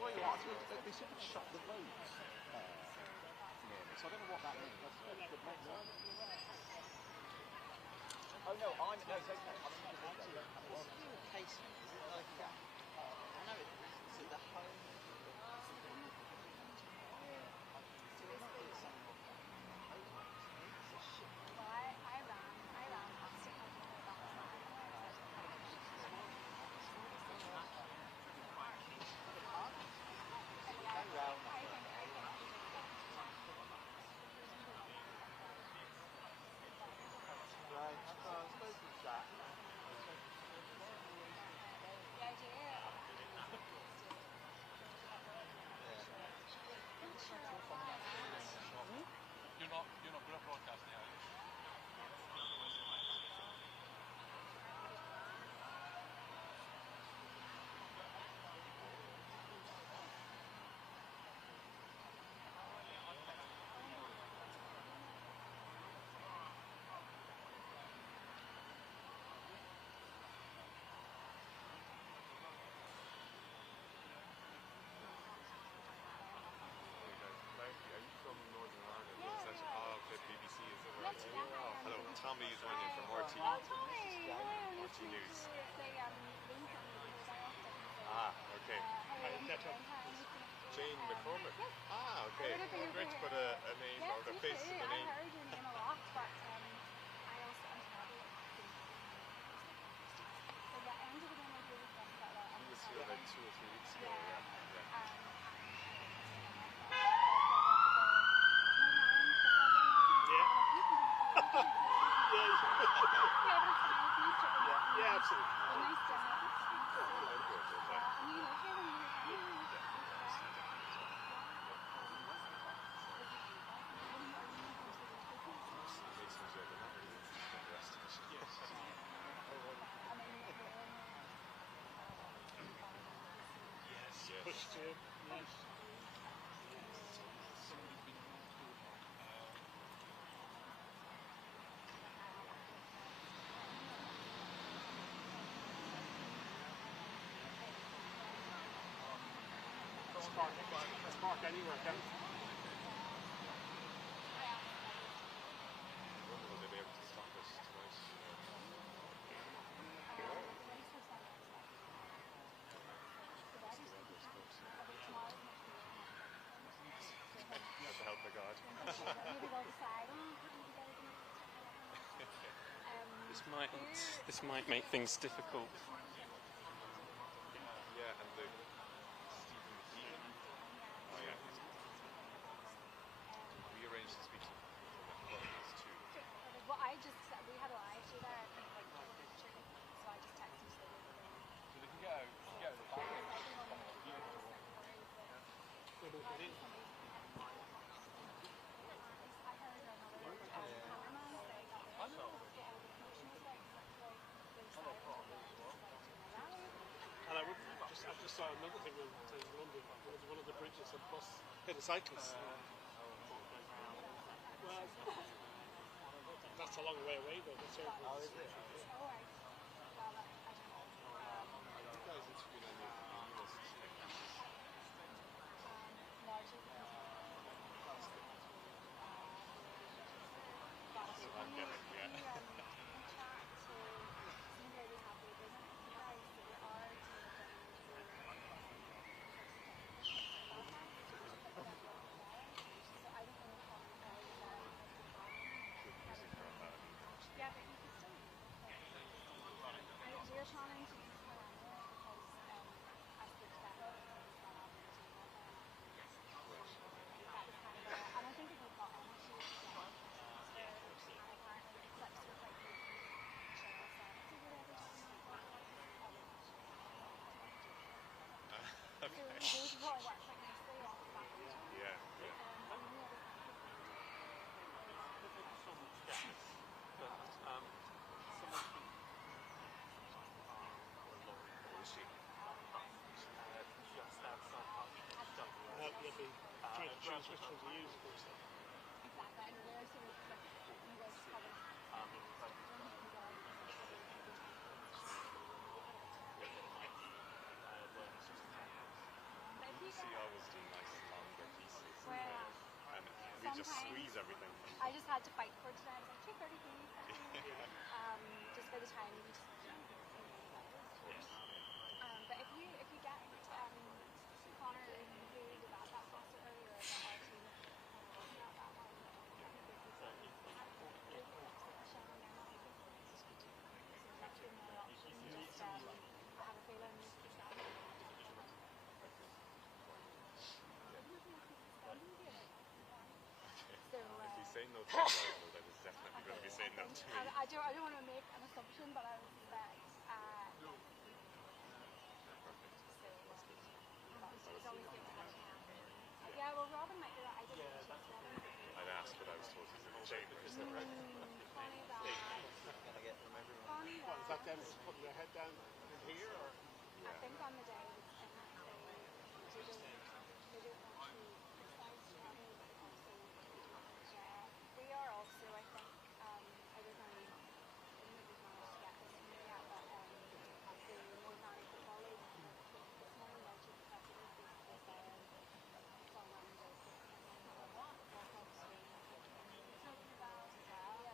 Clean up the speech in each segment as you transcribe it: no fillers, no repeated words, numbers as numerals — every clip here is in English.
Well, yeah, they sort of shut the roads near me, so I don't know what that means. Oh no, no, it's okay. I'm in the video. What's the deal with casement? Is it like I know it's at the home. You're not good at broadcasting, are you? BBC, is it right? Hello, Tommy is ringing from RT. Oh, Tommy! RT News. Ah, okay. Jane McCormick. Ah, okay. Well, great to put a name or a face to the name. I heard your name a lot, but I also am terrible. So the end of the game I really think that He was here like 2 or 3 weeks ago. Yeah, absolutely. Pushed in, yes. Let's park anywhere, can we? Will they be able to stop us tonight? With the help of God. This might make things difficult. Yeah, and the Stephen McKean. Oh yeah. We arranged to speak to him too. Well, we had a live do that, I think, like, so I just texted you. So they can go to the back. And I just saw another thing in London. One of the bridges had hit a cyclist. Well, that's a long way away though. That's over. Oh, is it? You guys interviewed any of the journalists? I'm getting, yeah. just squeeze everything. I just had to fight for it today. I was like, 2:30 please. Just by the time you just, but if you get Connor, who was at that concert earlier, that our team wasn't at that one. I think it's showing them so let's give them another option. Just I have a feeling. So, If he's saying no to me, then he's definitely going to be saying no to me. I don't want to make an assumption, but I would suspect. It's always good to have. Yeah, well, Robin might do that. I didn't know Robin. I'd asked, but I was told he's in the chamber. Is that right? Funny that. I get from everyone. Funny What, is that that. them just putting their head down in here, or? I think on the day it's they don't want to criticize travel, but also we are also, I think, I don't know if we've managed to get this in here yet, but the Northern Ireland Football League this morning, their chief executive is there from Monday football stream talking about as well. So I think we were trying to get their chief executive to but Jared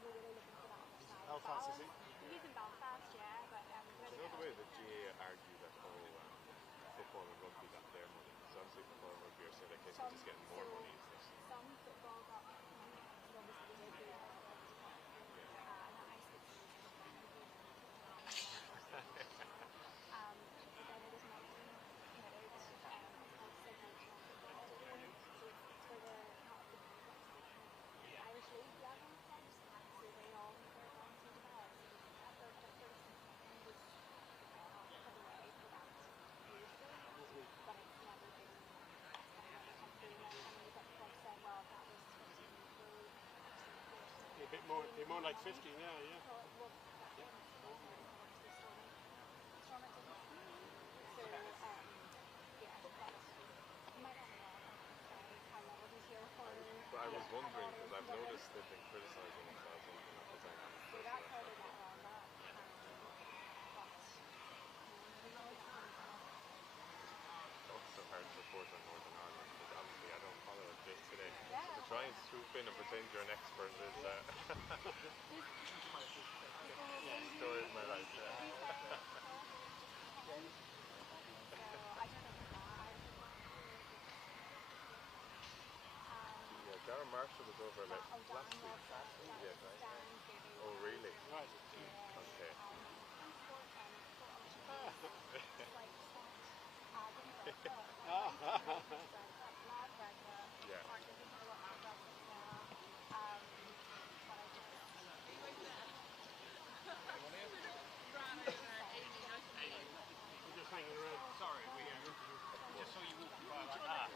we're really looking for that other side. Belfast, is he? He's in Belfast, yeah, but You know the way that GA argue that football and rugby got their money? So obviously football and rugby are saying that KC just getting more money. Some football got money, but obviously the rugby and that I speak to but then it is Martin committed called Signature on Football Stadium, so it's for the not the Irish League level clubs, so they all need their volunteer developed. But the first thing was put away for that years ago, but it's never been come through. And then you've got the club saying, well, that was 15 for A bit more like 15, yeah. well, that's it. Storm it didn't. So, yeah, but you might not know all that. How level he's here for. But I was wondering, because I've noticed they've been criticising themselves on the dynamic. So that's how they got around that. But, It's also hard to report on Northern Ireland, because obviously I don't follow it day to day. yeah. So to try and swoop in and pretend you're an expert is story of my life. So, I don't know about that. Yeah, Darren Marshall was over last week. Yeah, Oh, really? Right. Okay. Yeah. We're just hanging around. Sorry, we just saw you walking by like that.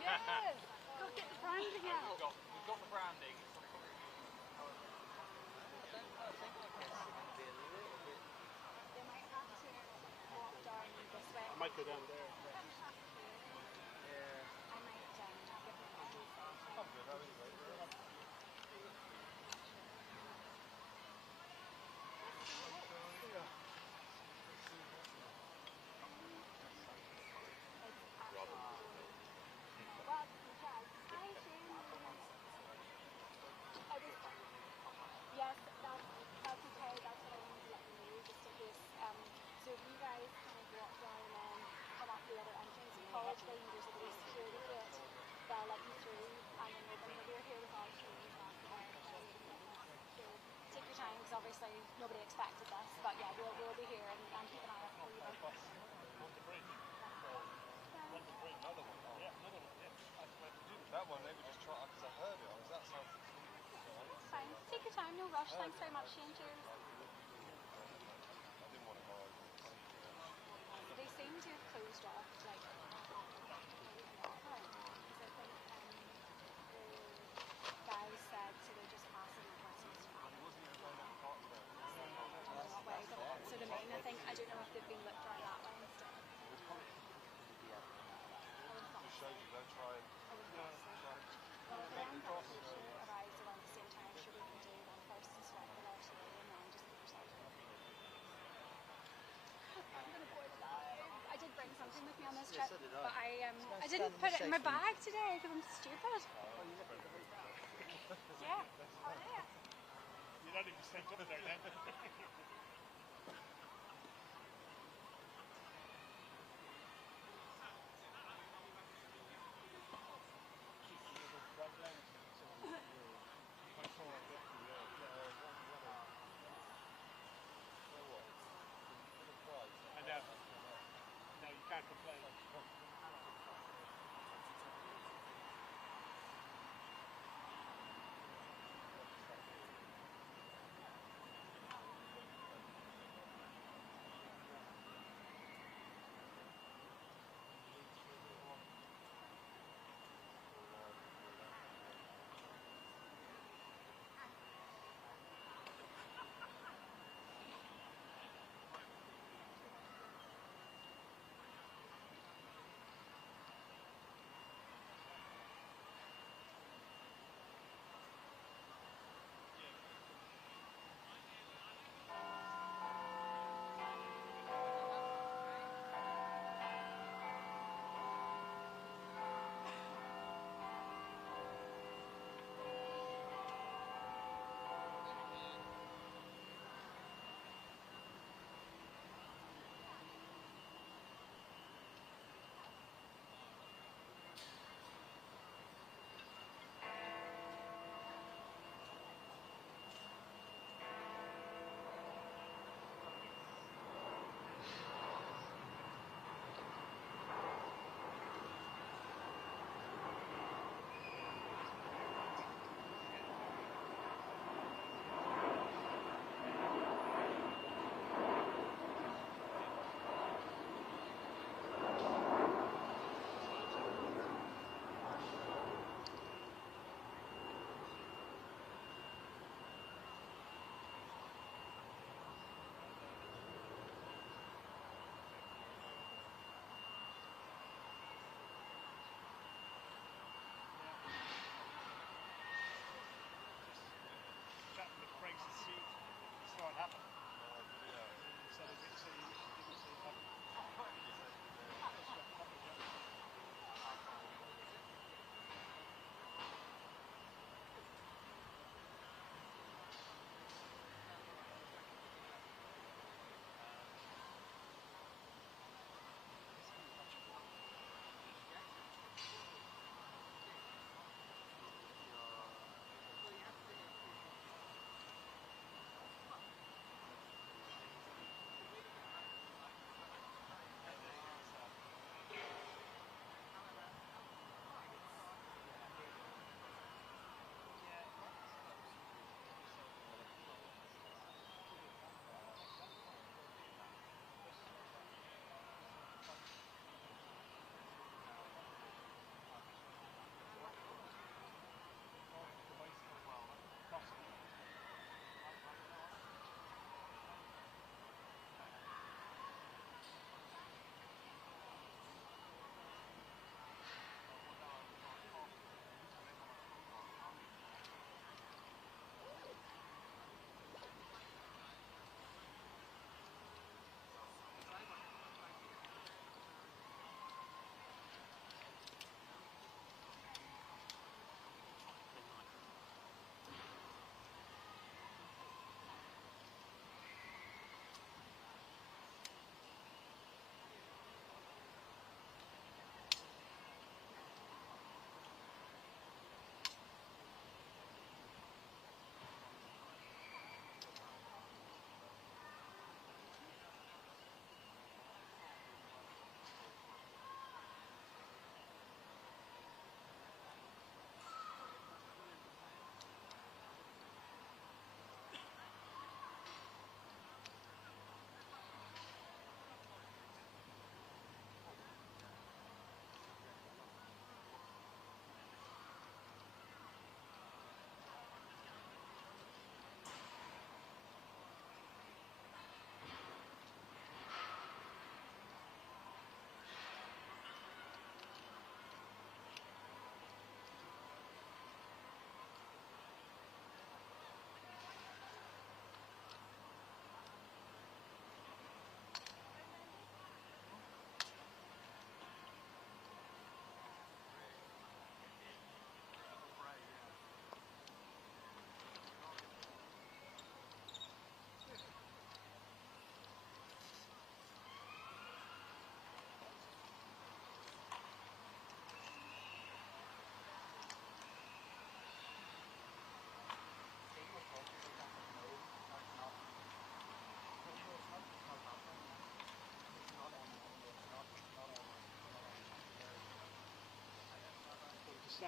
Yes! Go get the branding out! We've got the branding. I think I guess it might be a little bit. They might have to walk down this way. I might go down there. Yeah. I might give them a little I'm good. How are you, mate? Yes, that's okay. That's what I wanted to let you know, just in case. So if you guys kind of walk down and come up the other entrance of College Green, there's a little security gate. They'll let you through, and then we're here with our shoes on. So take your time, because obviously nobody expected this, but yeah, we'll be here and keep an eye out for you. That one, maybe just try because I heard it. That sounds. It's fine. Take your time, no rush. Thanks very much, Shane. Cheers. I didn't want to go over. They seem to have closed off, like, the guys said, so they're just passing the lessons to so the main, I think, I don't know if they've been looked around that way instead. Just shows you, don't try and. Well, if around that arrives around the same time, sure we can do one first and start with RCA and then just the other side. I didn't put it in my bag today because I'm stupid. Yeah. Oh, yeah. You're not even sent up there then. I know. No, you can't complain.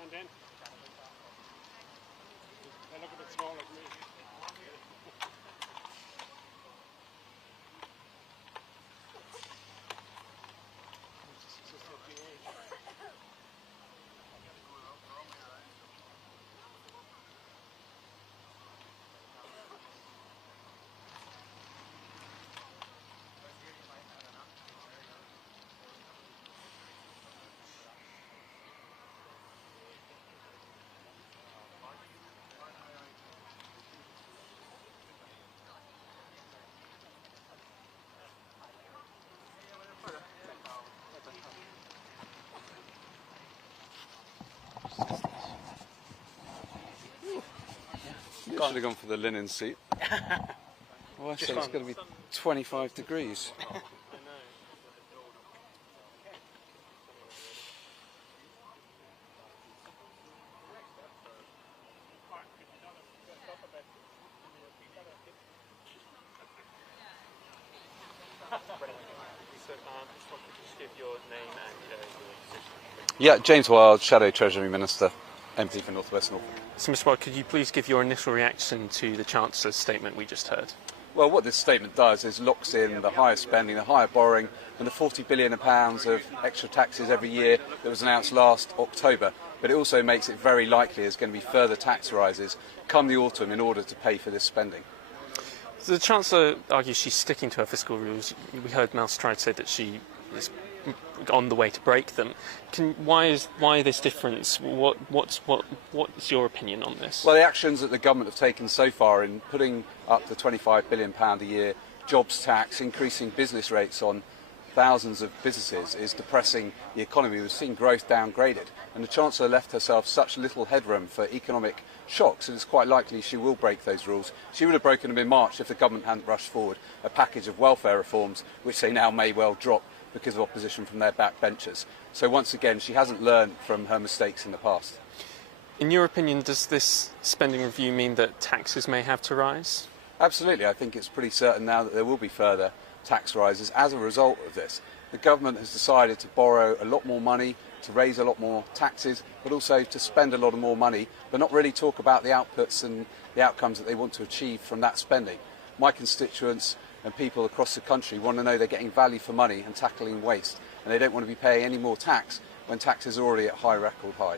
stand in. They look a bit small like me. It's just like the age. You should have gone for the linen seat. Well, I said it's going to be 25 degrees. So, just want to just give your name and your position. Yeah, James Wilde, Shadow Treasury Minister, MP for North West Norfolk. So, Mr. Wild, could you please give your initial reaction to the Chancellor's statement we just heard? Well, what this statement does is locks in the higher spending, the higher borrowing, and the £40 billion of extra taxes every year that was announced last October. But it also makes it very likely there's going to be further tax rises come the autumn in order to pay for this spending. So the Chancellor argues she's sticking to her fiscal rules. We heard Mel Stride say that she is on the way to break them. Why this difference? What's your opinion on this? Well, the actions that the government have taken so far in putting up the £25 billion a year jobs tax, increasing business rates on thousands of businesses, is depressing the economy. We've seen growth downgraded, and the Chancellor left herself such little headroom for economic shocks, and it's quite likely she will break those rules. She would have broken them in March if the government hadn't rushed forward a package of welfare reforms, which they now may well drop because of opposition from their backbenchers. So once again, she hasn't learned from her mistakes in the past. In your opinion, does this spending review mean that taxes may have to rise? Absolutely. I think it's pretty certain now that there will be further tax rises as a result of this. The government has decided to borrow a lot more money, to raise a lot more taxes, but also to spend a lot more money, but not really talk about the outputs and the outcomes that they want to achieve from that spending. My constituents and people across the country want to know they're getting value for money and tackling waste, and they don't want to be paying any more tax when tax is already at record high.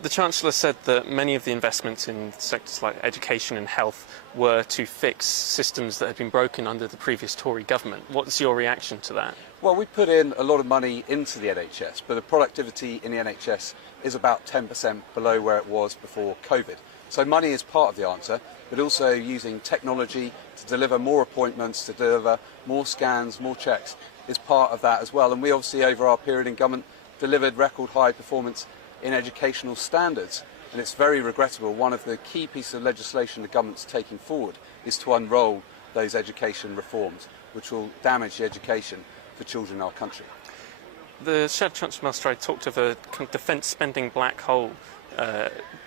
The Chancellor said that many of the investments in sectors like education and health were to fix systems that had been broken under the previous Tory government. What's your reaction to that? Well, we put in a lot of money into the NHS, but the productivity in the NHS is about 10% below where it was before COVID. So money is part of the answer, but also using technology to deliver more appointments, to deliver more scans, more checks is part of that as well. And we obviously, over our period in government, delivered record high performance in educational standards. And it's very regrettable. One of the key pieces of legislation the government's taking forward is to unroll those education reforms, which will damage the education for children in our country. The Shadow Chancellor Mel Stride talked of a defence spending black hole,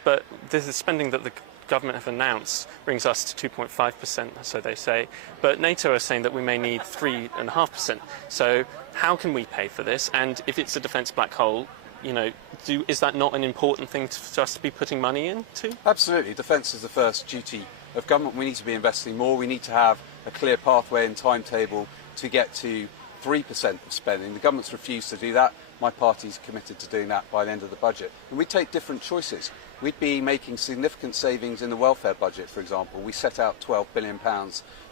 but the spending that the government have announced brings us to 2.5%, so they say. But NATO are saying that we may need 3.5%. So how can we pay for this? And if it's a defence black hole, is that not an important thing for us to be putting money into? Absolutely. Defence is the first duty of government. We need to be investing more. We need to have a clear pathway and timetable to get to 3% of spending. The government's refused to do that. My party's committed to doing that by the end of the budget. And we take different choices. We'd be making significant savings in the welfare budget, for example. We set out £12 billion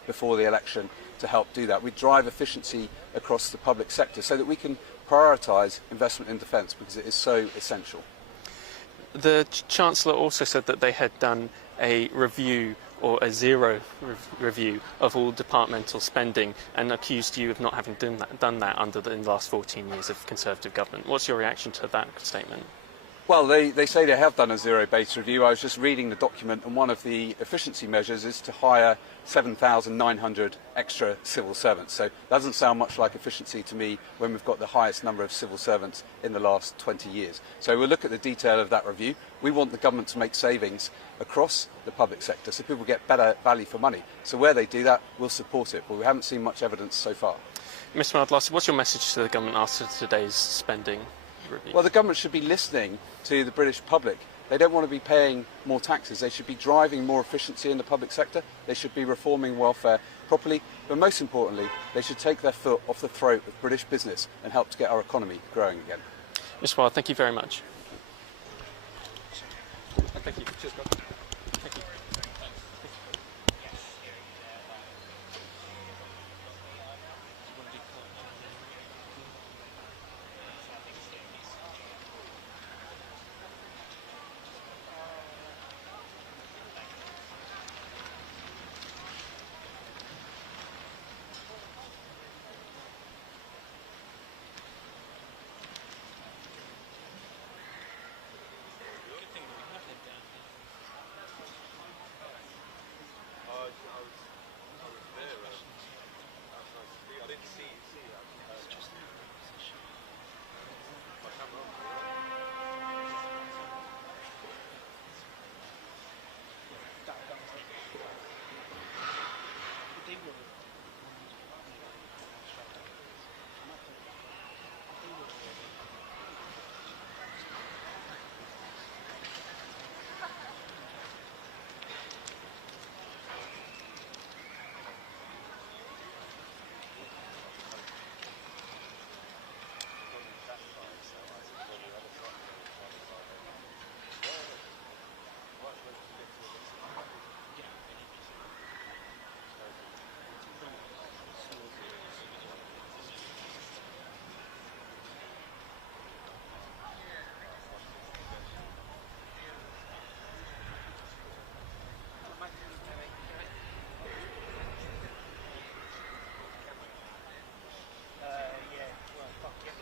before the election to help do that. We drive efficiency across the public sector so that we can prioritise investment in defence because it is so essential. The Chancellor also said that they had done a review or a zero review of all departmental spending and accused you of not having done that in the last 14 years of Conservative government. What's your reaction to that statement? Well, they say they have done a zero-based review. I was just reading the document, and one of the efficiency measures is to hire 7,900 extra civil servants. So that doesn't sound much like efficiency to me when we've got the highest number of civil servants in the last 20 years. So we'll look at the detail of that review. We want the government to make savings across the public sector so people get better value for money. So where they do that, we'll support it, but we haven't seen much evidence so far. Mr. Wild, what's your message to the government after today's spending review? Well, the government should be listening to the British public. They don't want to be paying more taxes. They should be driving more efficiency in the public sector. They should be reforming welfare properly. But most importantly, they should take their foot off the throat of British business and help to get our economy growing again. Mr. Wilde, thank you very much. Thank you. Cheers, Scott. Thank you.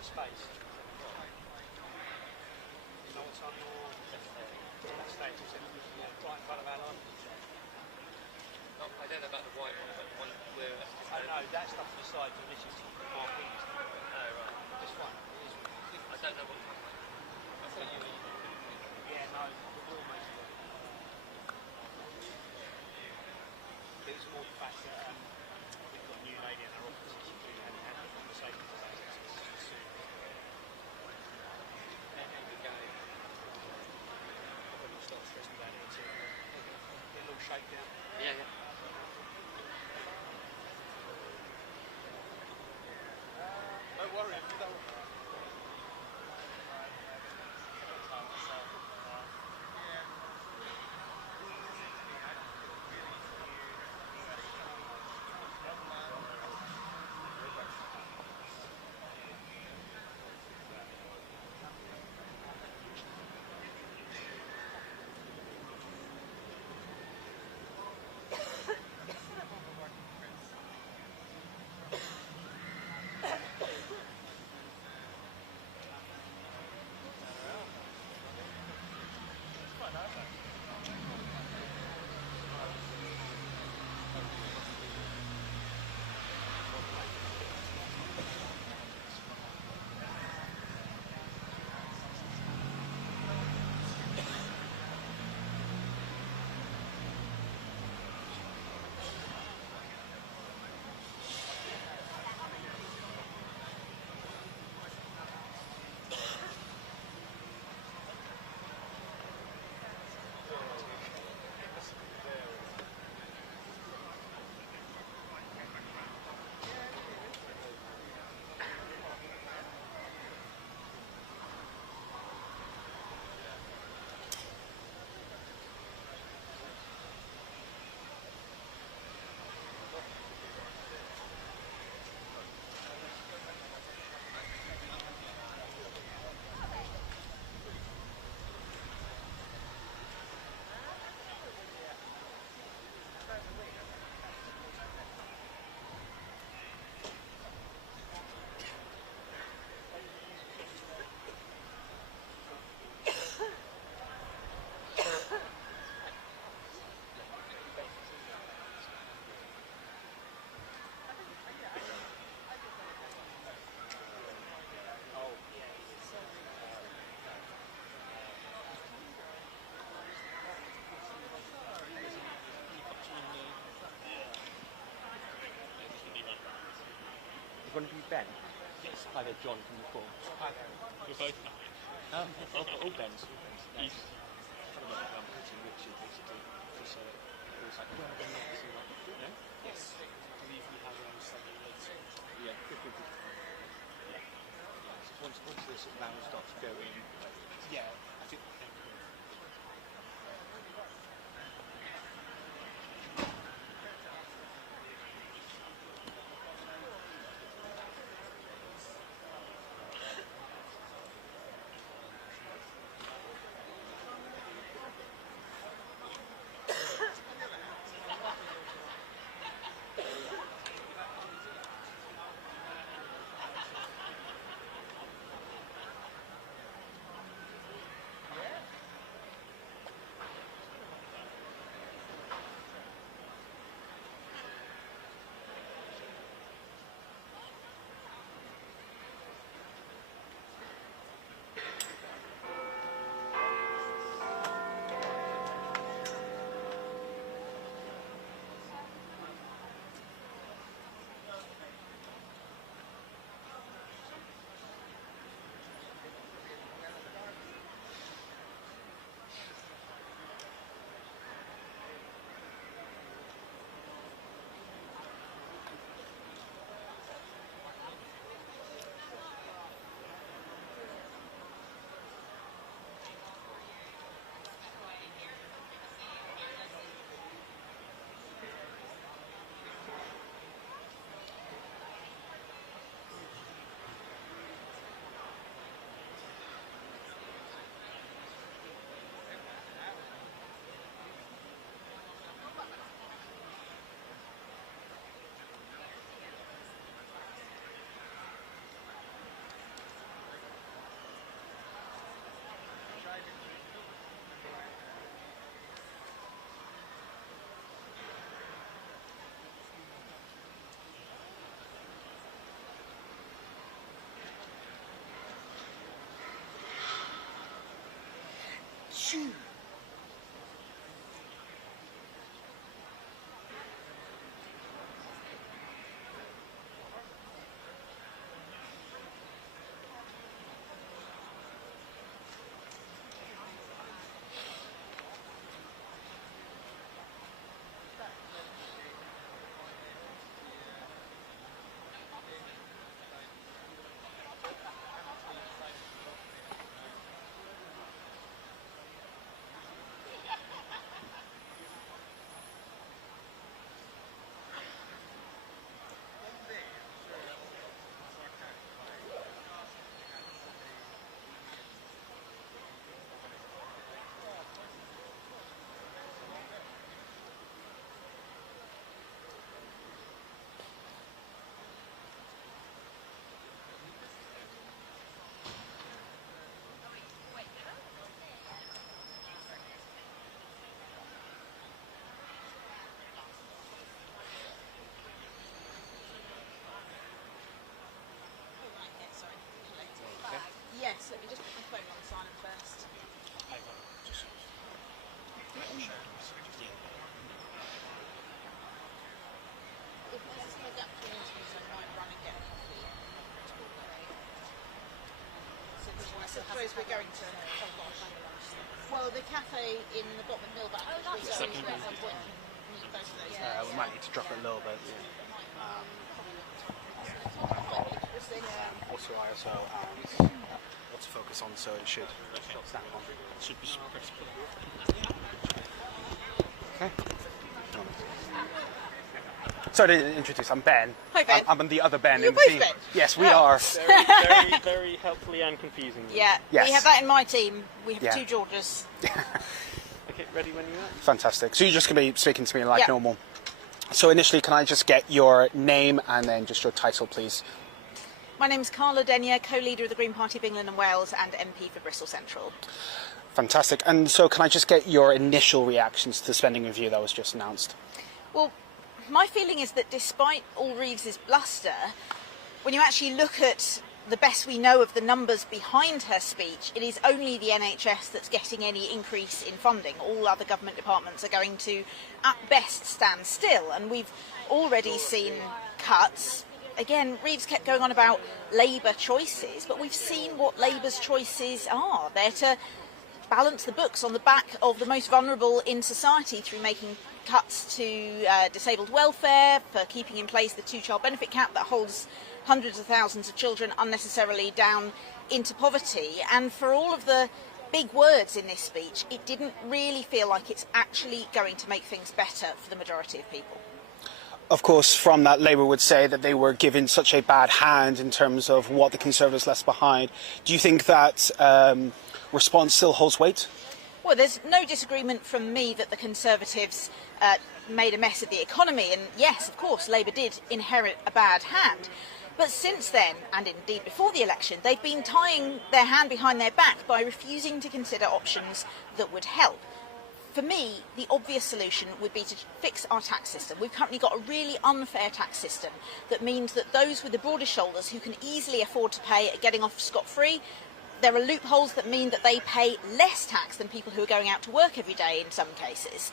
Space. You know what's on your stage? Right in front of our line. I don't know about the white one, but the one where... I don't know, that stuff to the side, you literally markings. Oh, right. This one. I don't know what... I thought you were... Yeah, no, the wall makes it. It was more the fact that we've got a new lady in our office and we hadn't had a conversation about it. Shakedown. Yeah, yeah. Don't worry, don't worry. Is one of you Ben? Yes. Hi there, John from the form. We're both All Bens. He's kind of like putting Richard basically. Just it was like, do you want to go next? And like, no? Yes. I believe we have slightly later. Yeah, 15, 55. Yeah. So once this round starts going, Yeah, I think. Yes, let me just put my phone on silent first. If there's some adaptation interviews, I might run and get a coffee. I suppose we're going to. Oh gosh. Well, the cafe in the bottom of Millbank. Oh, that's at some point. Meet both of those. We might need to drop it a little bit. Also ISO and autofocus on, so it should snap on. Should be pressed. Okay. Sorry to introduce, I'm Ben. Hi, Ben. I'm the other Ben You're in the both team. Ben? Yes, we are. Very, very, very helpfully and confusingly. Yeah, Yes. we have that in my team. We have Yeah. 2 Georges. Okay, ready when you are. Fantastic. So you're just going to be speaking to me like Yeah. normal. So initially, can I just get your name and then just your title, please? My name's Carla Denyer, co-leader of the Green Party of England and Wales and MP for Bristol Central. Fantastic. And so can I just get your initial reactions to the spending review that was just announced? Well, my feeling is that despite all Reeves's bluster, when you actually look at the best we know of the numbers behind her speech, it is only the NHS that's getting any increase in funding. All other government departments are going to, at best, stand still. And we've already seen cuts again, Reeves kept going on about Labour choices, but we've seen what Labour's choices are. They're to balance the books on the back of the most vulnerable in society through making cuts to disabled welfare, for keeping in place the two-child benefit cap that holds hundreds of thousands of children unnecessarily down into poverty. And for all of the big words in this speech, it didn't really feel like it's actually going to make things better for the majority of people. Of course, from that, Labour would say that they were given such a bad hand in terms of what the Conservatives left behind. Do you think that response still holds weight? Well, there's no disagreement from me that the Conservatives made a mess of the economy, and yes, of course, Labour did inherit a bad hand. But since then, and indeed before the election, they've been tying their hand behind their back by refusing to consider options that would help. For me, the obvious solution would be to fix our tax system. We've currently got a really unfair tax system that means that those with the broadest shoulders who can easily afford to pay are getting off scot-free. There are loopholes that mean that they pay less tax than people who are going out to work every day in some cases.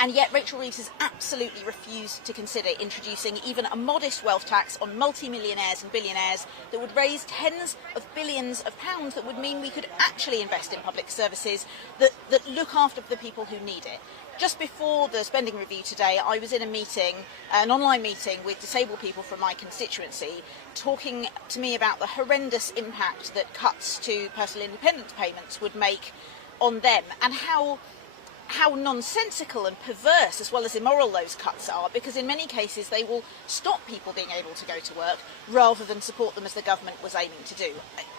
And yet Rachel Reeves has absolutely refused to consider introducing even a modest wealth tax on multi-millionaires and billionaires that would raise tens of billions of pounds, that would mean we could actually invest in public services that look after the people who need it. Just before the spending review today, I was in a meeting, an online meeting with disabled people from my constituency, talking to me about the horrendous impact that cuts to personal independence payments would make on them, and how nonsensical and perverse as well as immoral those cuts are, because in many cases they will stop people being able to go to work rather than support them as the government was aiming to do.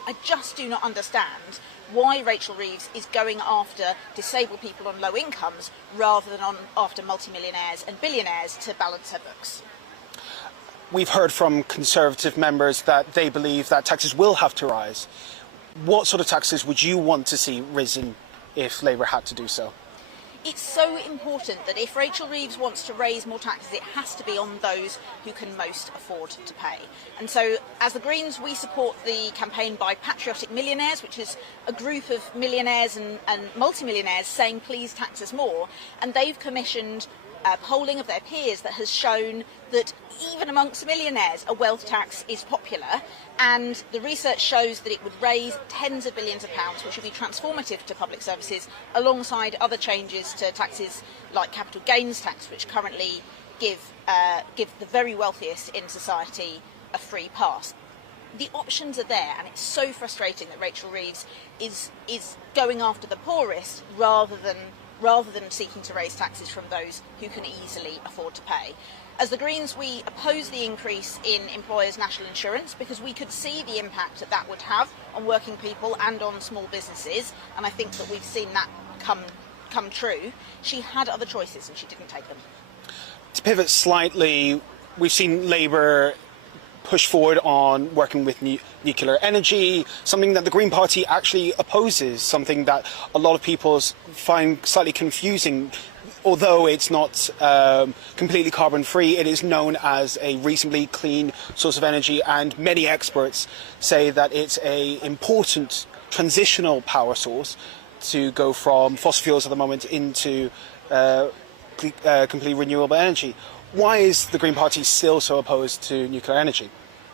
I just do not understand why Rachel Reeves is going after disabled people on low incomes rather than after multimillionaires and billionaires to balance her books. We've heard from Conservative members that they believe that taxes will have to rise. What sort of taxes would you want to see risen if Labour had to do so? It's so important that if Rachel Reeves wants to raise more taxes, it has to be on those who can most afford to pay. And so, as the Greens, we support the campaign by Patriotic Millionaires, which is a group of millionaires and multimillionaires saying, please tax us more. And they've commissioned polling of their peers that has shown that even amongst millionaires, a wealth tax is popular, and the research shows that it would raise tens of billions of pounds, which would be transformative to public services, alongside other changes to taxes like capital gains tax, which currently give the very wealthiest in society a free pass. The options are there, and it's so frustrating that Rachel Reeves is going after the poorest rather than seeking to raise taxes from those who can easily afford to pay. As the Greens, we oppose the increase in employers' national insurance because we could see the impact that would have on working people and on small businesses, and I think that we've seen that come true. She had other choices and she didn't take them. To pivot slightly, we've seen Labour push forward on working with nuclear energy, something that the Green Party actually opposes, something that a lot of people find slightly confusing. Although it's not completely carbon-free, it is known as a reasonably clean source of energy, and many experts say that it's an important transitional power source to go from fossil fuels at the moment into completely renewable energy. Why is the Green Party still so opposed to nuclear energy?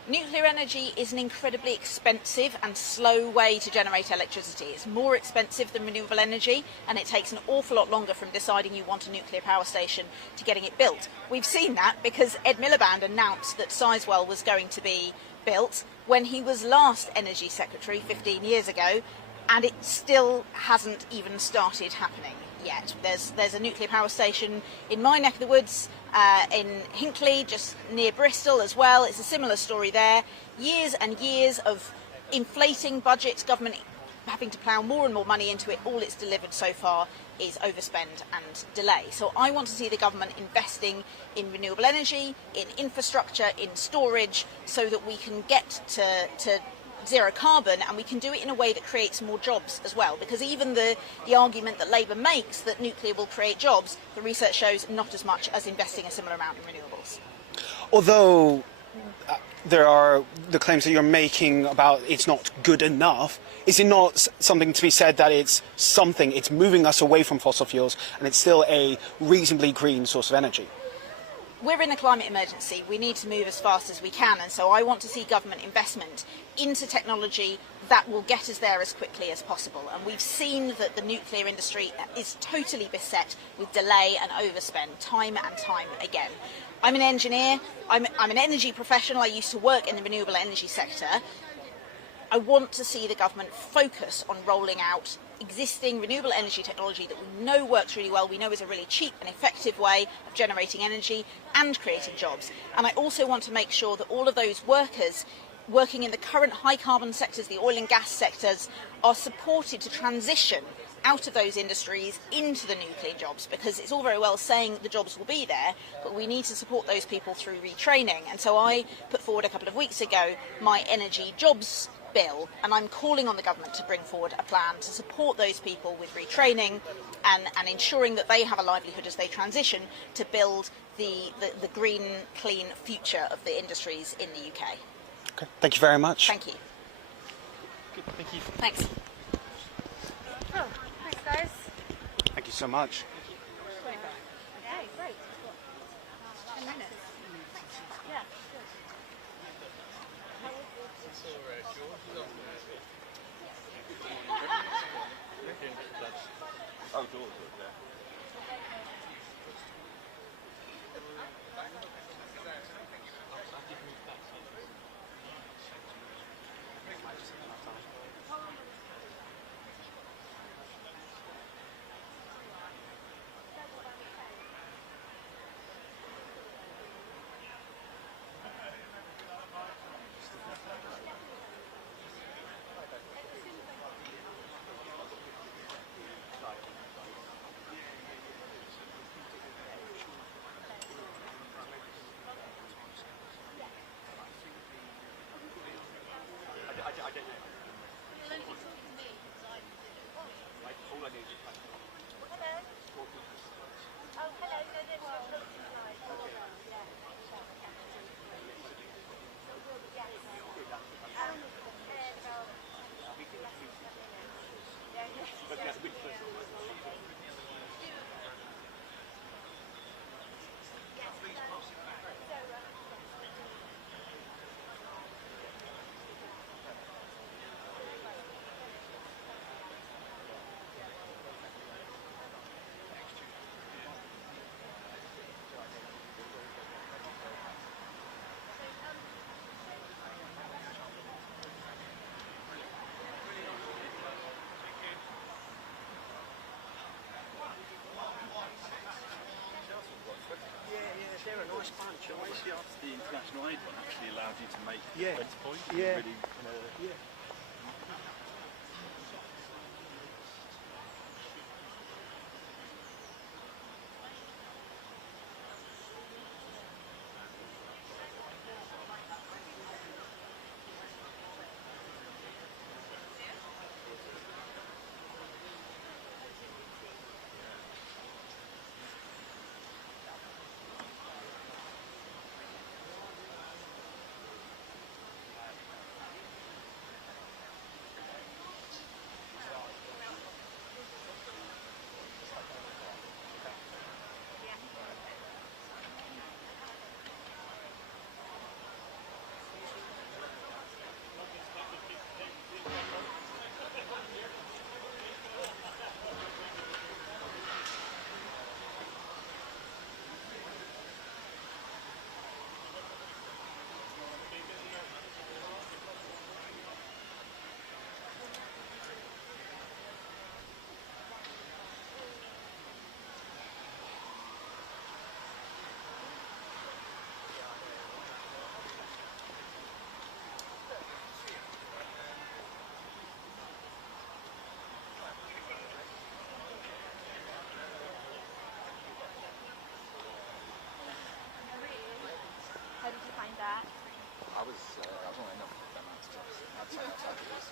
Nuclear energy is an incredibly expensive and slow way to generate electricity. It's more expensive than renewable energy, and it takes an awful lot longer from deciding you want a nuclear power station to getting it built. We've seen that because Ed Miliband announced that Sizewell was going to be built when he was last Energy Secretary 15 years ago, and it still hasn't even started happening yet. There's a nuclear power station in my neck of the woods, in Hinckley, just near Bristol as well. It's a similar story there. Years and years of inflating budgets, government having to plough more and more money into it. All it's delivered so far is overspend and delay. So I want to see the government investing in renewable energy, in infrastructure, in storage, so that we can get to zero carbon, and we can do it in a way that creates more jobs as well, because even the argument that Labour makes that nuclear will create jobs, the research shows not as much as investing a similar amount in renewables. Although there are the claims that you're making about it's not good enough, is it not something to be said that it's moving us away from fossil fuels and it's still a reasonably green source of energy? we're in a climate emergency. We need to move as fast as we can, and so I want to see government investment into technology that will get us there as quickly as possible. And we've seen that the nuclear industry is totally beset with delay and overspend time and time again. I'm an engineer, I'm an energy professional, I used to work in the renewable energy sector. I want to see the government focus on rolling out existing renewable energy technology that we know works really well, we know is a really cheap and effective way of generating energy and creating jobs. And I also want to make sure that all of those workers working in the current high carbon sectors, the oil and gas sectors, are supported to transition out of those industries into the nuclear jobs, because it's all very well saying the jobs will be there, but we need to support those people through retraining. And so I put forward a couple of weeks ago my energy jobs bill, and I'm calling on the government to bring forward a plan to support those people with retraining and ensuring that they have a livelihood as they transition to build the green, clean future of the industries in the UK. Okay, thank you very much. Thank you. Good, thank you. Thanks. Oh, thanks, guys. Thank you so much. Okay, great. 10 minutes. Yeah, good. Oh, George, yeah. They're a nice bunch. The international aid one actually allowed you to make rent points. Yeah. Really, Yeah. How did you find that? I was on enough of them answers. I'd say that's how it is.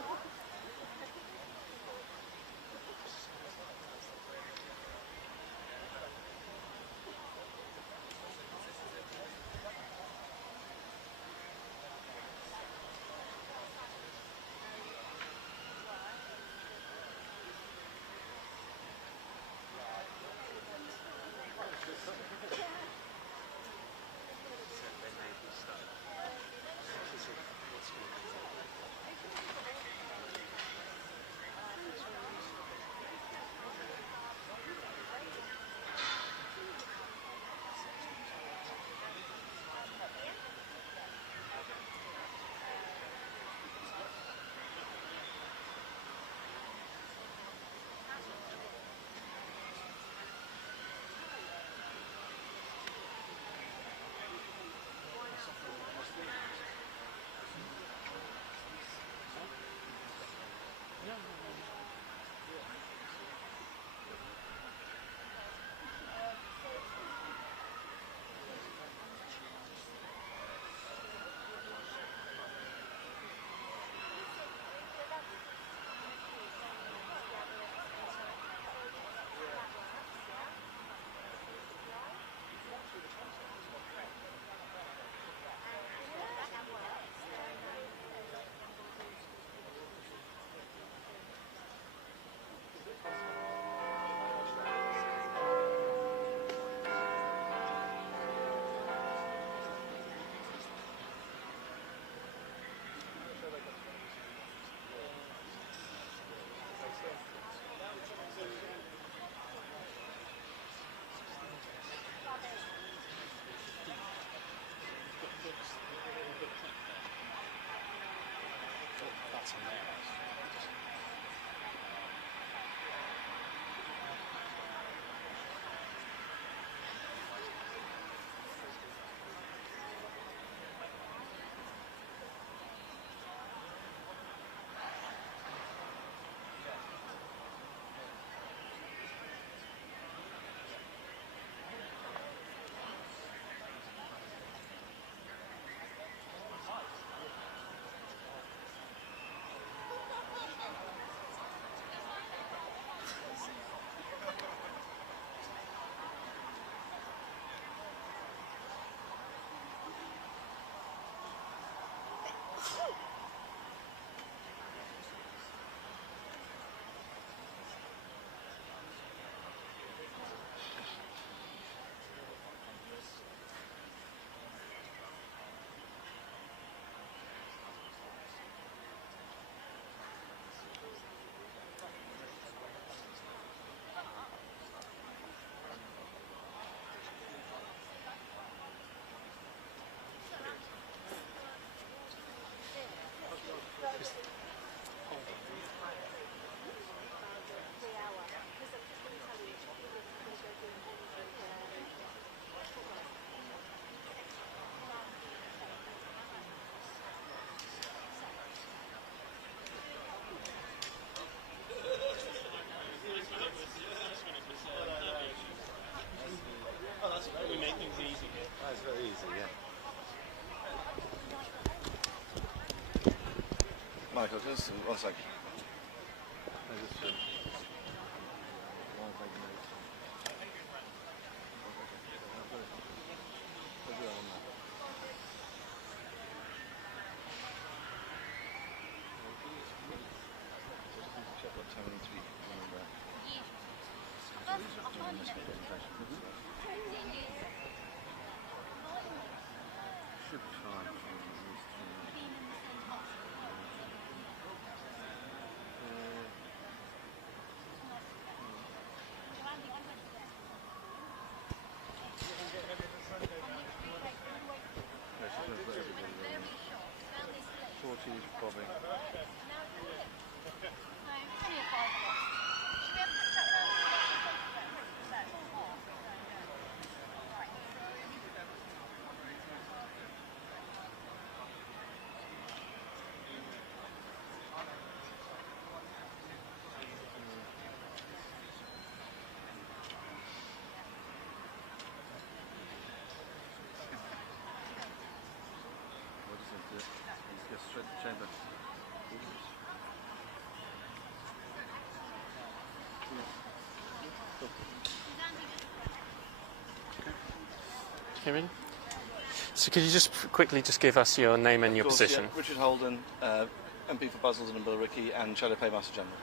very easy, yeah. Michael, just 1 second. I just check what time we need to be running back. Doing this presentation. Should try and find at least 3 minutes. Shorty's bobbing. What is it? Let's get straight to chamber. Kieran? So could you just quickly just give us your name and your position? Yeah. Richard Holden, MP for Basildon and Billericay, and Shadow Paymaster General.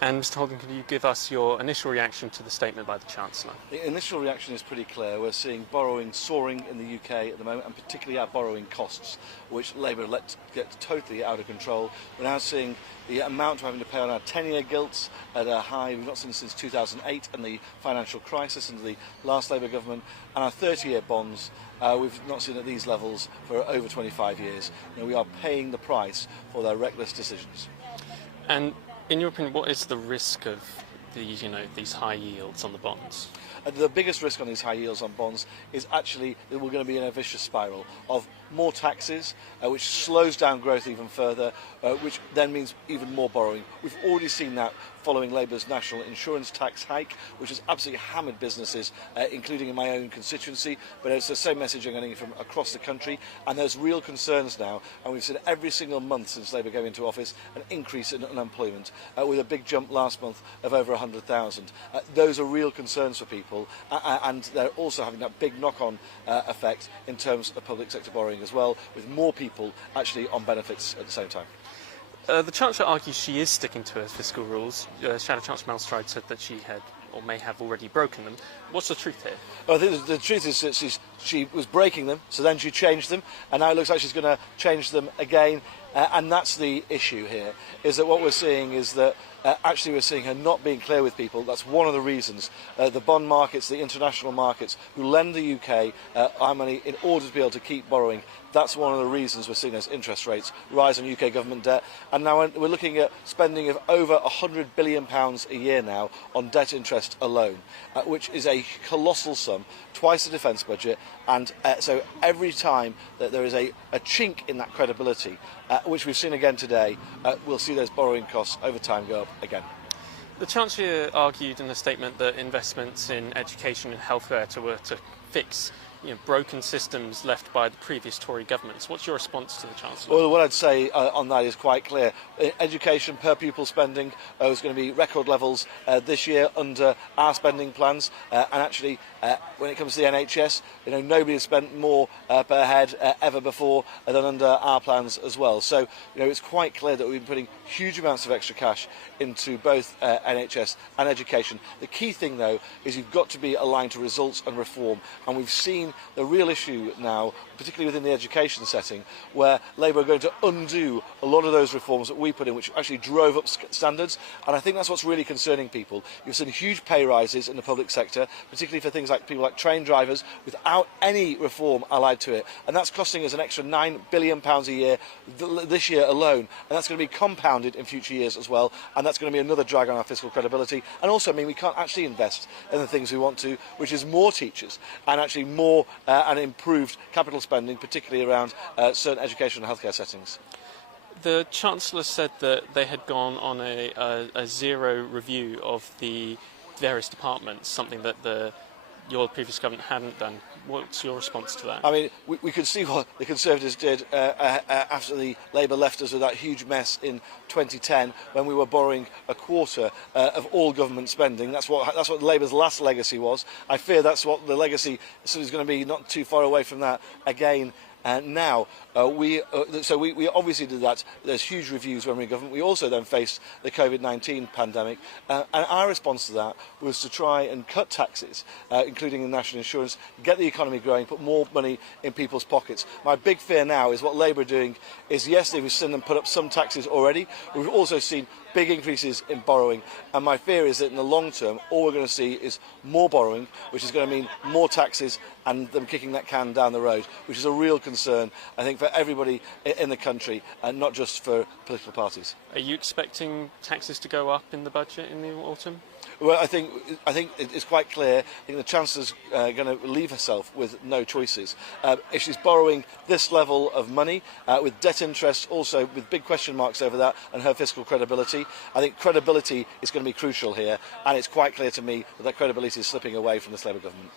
And Mr. Holden, could you give us your initial reaction to the statement by the Chancellor? The initial reaction is pretty clear. We're seeing borrowing soaring in the UK at the moment, and particularly our borrowing costs, which Labour let get totally out of control. We're now seeing the amount we're having to pay on our 10-year gilts at a high we've not seen since 2008 and the financial crisis under the last Labour government, and our 30-year bonds we've not seen at these levels for over 25 years. You know, we are paying the price for their reckless decisions. And in your opinion, what is the risk of these, these high yields on the bonds? The biggest risk on these high yields on bonds is actually that we're going to be in a vicious spiral of more taxes, which slows down growth even further, which then means even more borrowing. We've already seen that following Labour's national insurance tax hike, which has absolutely hammered businesses, including in my own constituency, but it's the same message I'm getting from across the country, and there's real concerns now, and we've seen every single month since Labour came into office an increase in unemployment, with a big jump last month of over 100,000. Those are real concerns for people, and they're also having that big knock-on effect in terms of public sector borrowing as well, with more people actually on benefits at the same time. The Chancellor argues she is sticking to her fiscal rules. Shadow Chancellor Malstride said that she had or may have already broken them. What's the truth here? Well, I think the truth is that she was breaking them, so then she changed them, and now it looks like she's going to change them again. And that's the issue here, is that what we're seeing is that actually we're seeing her not being clear with people. That's one of the reasons. The bond markets, the international markets, who lend the UK our money in order to be able to keep borrowing, that's one of the reasons we're seeing those interest rates rise on UK government debt. And now we're looking at spending of over £100 billion a year now on debt interest alone, which is a colossal sum, twice the defence budget. And so every time that there is a chink in that credibility, which we've seen again today, we'll see those borrowing costs over time go up again. The Chancellor argued in a statement that investments in education and healthcare were to fix broken systems left by the previous Tory governments. What's your response to the Chancellor? Well, what I'd say on that is quite clear. Education per pupil spending is going to be record levels this year under our spending plans, and actually when it comes to the NHS, nobody has spent more per head ever before than under our plans as well. So it's quite clear that we've been putting huge amounts of extra cash into both NHS and education. The key thing though is you've got to be aligned to results and reform, and we've seen the real issue now, particularly within the education setting, where Labour are going to undo a lot of those reforms that we put in, which actually drove up standards. And I think that's what's really concerning people. You've seen huge pay rises in the public sector, particularly for things like people like train drivers, without any reform allied to it. And that's costing us an extra £9 billion a year this year alone. And that's going to be compounded in future years as well. And that's going to be another drag on our fiscal credibility. And also mean we can't actually invest in the things we want to, which is more teachers and actually more and improved capital spending, particularly around certain education and healthcare settings. The Chancellor said that they had gone on a zero review of the various departments, something that the your previous government hadn't done. What's your response to that? I mean, we could see what the Conservatives did after the Labour left us with that huge mess in 2010 when we were borrowing a quarter of all government spending. That's what Labour's last legacy was. I fear that's what the legacy is going to be, not too far away from that again. Now, we obviously did that. There's huge reviews when we're in government. We also then faced the COVID-19 pandemic, and our response to that was to try and cut taxes, including in national insurance, get the economy growing, put more money in people's pockets. My big fear now is what Labour are doing is, yes, they've seen them put up some taxes already, but we've also seen big increases in borrowing, and my fear is that in the long term all we're going to see is more borrowing, which is going to mean more taxes and them kicking that can down the road, which is a real concern, I think, for everybody in the country and not just for political parties. Are you expecting taxes to go up in the budget in the autumn? Well, I think it's quite clear. I think the Chancellor's going to leave herself with no choices. If she's borrowing this level of money, with debt interest also with big question marks over that and her fiscal credibility, I think credibility is going to be crucial here, and it's quite clear to me that credibility is slipping away from this Labour government.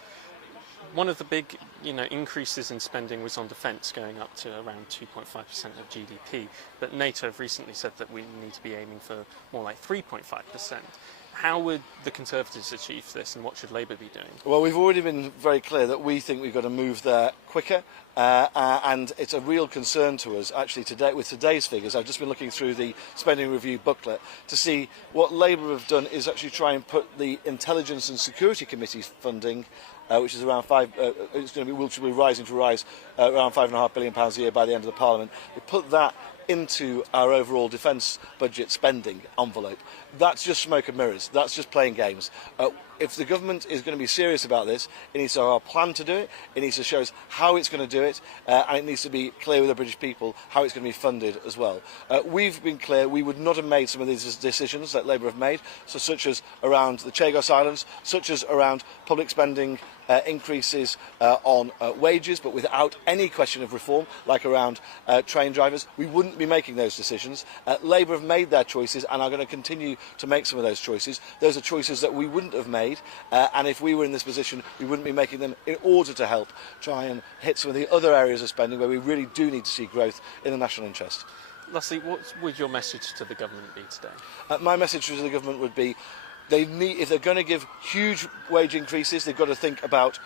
One of the big, increases in spending was on defence, going up to around 2.5% of GDP. But NATO have recently said that we need to be aiming for more like 3.5%. How would the Conservatives achieve this, and what should Labour be doing? Well, we've already been very clear that we think we've got to move there quicker, and it's a real concern to us, actually, today, with today's figures. I've just been looking through the spending review booklet to see what Labour have done is actually try and put the Intelligence and Security Committee's funding, which is around it's going to be, will be rising to rise around £5.5 billion a year by the end of the Parliament. We put that into our overall defence budget spending envelope. That's just smoke and mirrors. That's just playing games. If the government is going to be serious about this, it needs to have a plan to do it, it needs to show us how it's going to do it, and it needs to be clear with the British people how it's going to be funded as well. We've been clear we would not have made some of these decisions that Labour have made, such as around the Chagos Islands, such as around public spending increases on wages, but without any question of reform, like around train drivers. We wouldn't be making those decisions. Labour have made their choices and are going to continue to make some of those choices. Those are choices that we wouldn't have made, and if we were in this position, we wouldn't be making them in order to help try and hit some of the other areas of spending where we really do need to see growth in the national interest. Lastly, what would your message to the government be today? My message to the government would be, if they're going to give huge wage increases, they've got to think about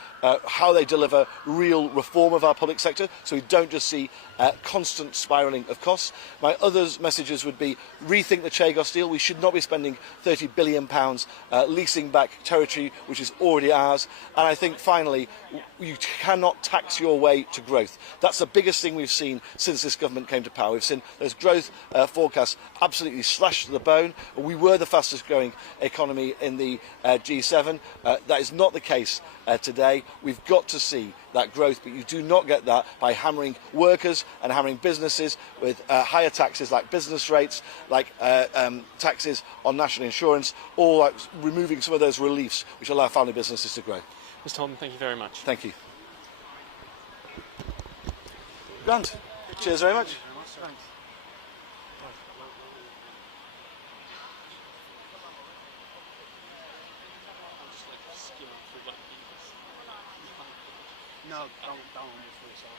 how they deliver real reform of our public sector, so we don't just see constant spiralling of costs. My other messages would be, rethink the Chagos deal. We should not be spending £30 billion leasing back territory which is already ours. And I think, finally, you cannot tax your way to growth. That's the biggest thing we've seen since this government came to power. We've seen those growth forecasts absolutely slashed to the bone. We were the fastest growing economy in the G7. That is not the case today. We've got to see that growth, but you do not get that by hammering workers and hammering businesses with higher taxes like business rates, like taxes on national insurance, or like removing some of those reliefs which allow family businesses to grow. Mr. Holden, thank you very much. Thank you. Grant, cheers very much. Thanks. No, don't for yourself.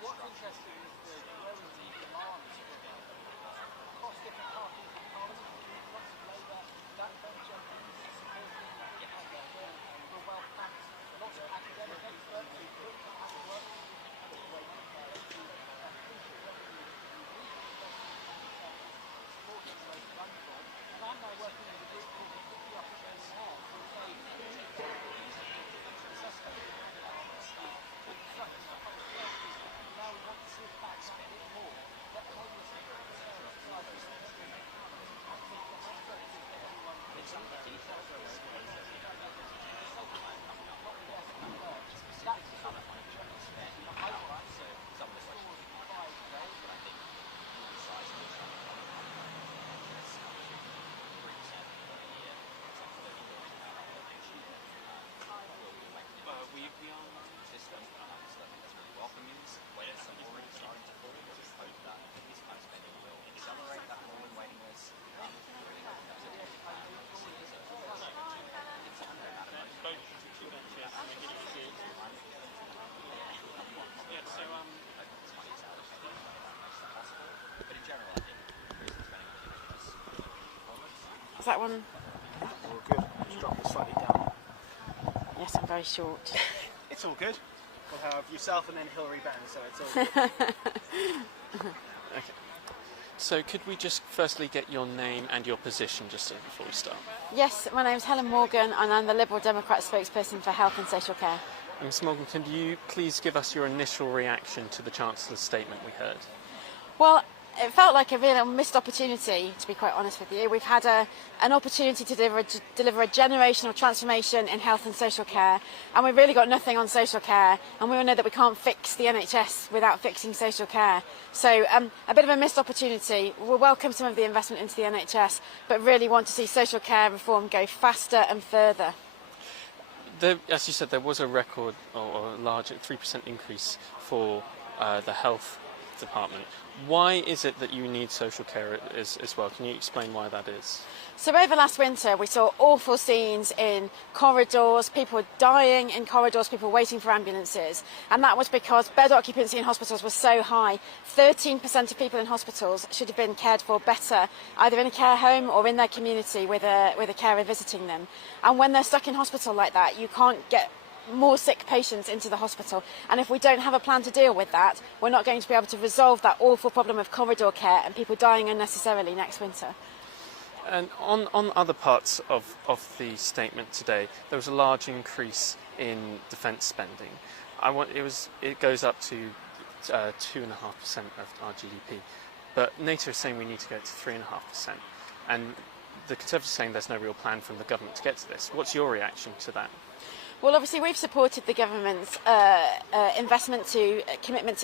what's interesting is the growing demand across different parties in Parliament, lots of Labour, backbench MPs supporting the well-packed, lots of academic experts who put at work the way to increase revenue supporting the most vulnerable. And I'm now working with a group called the 50 Office in the Air who say now we want to shift back a bit more. Let homelessness we are system that's really welcome news. When some already starting to fall, we just hope that this kind of spending will accelerate that falling waiting list. Really hope that but in general, I think recent spending is Is that one? All good. Just drop it slightly down. Yes, I'm very short. It's all good. We'll have yourself and then Hilary Benn, so it's all good. Okay. So could we just firstly get your name and your position just before we start? Yes, my name's Helen Morgan and I'm the Liberal Democrat spokesperson for Health and Social Care. Ms Morgan, can you please give us your initial reaction to the Chancellor's statement we heard? Well, it felt like a real missed opportunity, to be quite honest with you. We've had an opportunity to deliver a generational transformation in health and social care, and we've really got nothing on social care, and we all know that we can't fix the NHS without fixing social care. So a bit of a missed opportunity. We'll welcome some of the investment into the NHS, but really want to see social care reform go faster and further. As you said, there was a record or a large 3% increase for the health department. Why is it that you need social care as well? Can you explain why that is? So over last winter we saw awful scenes in corridors, people dying in corridors, people waiting for ambulances, and that was because bed occupancy in hospitals was so high. 13% of people in hospitals should have been cared for better, either in a care home or in their community with a carer visiting them. And when they're stuck in hospital like that, you can't get more sick patients into the hospital, and if we don't have a plan to deal with that, we're not going to be able to resolve that awful problem of corridor care and people dying unnecessarily next winter. And on other parts of the statement today, there was a large increase in defence spending. It goes up to 2.5% of our GDP, but NATO is saying we need to go to 3.5%, and the Conservatives are saying there's no real plan from the government to get to this. What's your reaction to that? Well, obviously we've supported the government's commitment to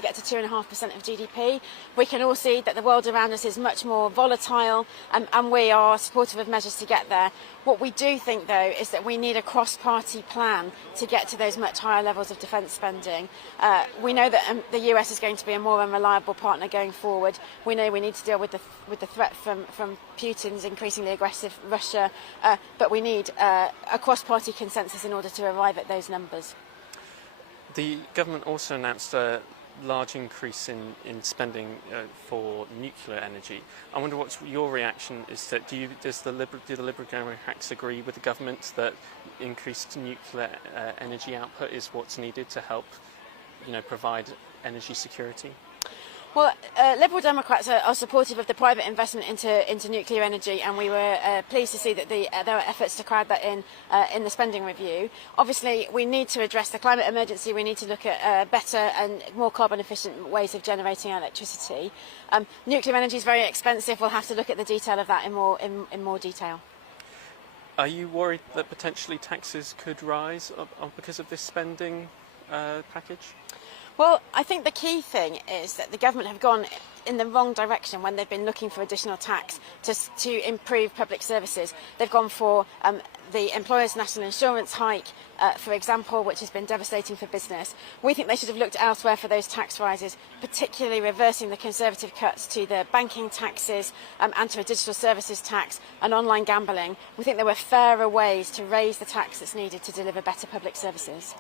get to 2.5% of GDP. We can all see that the world around us is much more volatile, and we are supportive of measures to get there. What we do think, though, is that we need a cross-party plan to get to those much higher levels of defence spending. We know that the US is going to be a more unreliable partner going forward. We know we need to deal with the threat from Putin's increasingly aggressive Russia, but we need a cross-party consensus in order to arrive at those numbers. The government also announced a large increase in spending for nuclear energy. I wonder what's your reaction is that do the Liberal Democrats agree with the government that increased nuclear energy output is what's needed to help provide energy security? Well, Liberal Democrats are supportive of the private investment into nuclear energy, and we were pleased to see that there were efforts to crowd that in the spending review. Obviously, we need to address the climate emergency. We need to look at better and more carbon efficient ways of generating electricity. Nuclear energy is very expensive. We'll have to look at the detail of that in more detail. Are you worried that potentially taxes could rise because of this spending package? Well, I think the key thing is that the government have gone in the wrong direction when they've been looking for additional tax to improve public services. They've gone for the employers' national insurance hike, for example, which has been devastating for business. We think they should have looked elsewhere for those tax rises, particularly reversing the Conservative cuts to the banking taxes and to a digital services tax and online gambling. We think there were fairer ways to raise the tax that's needed to deliver better public services.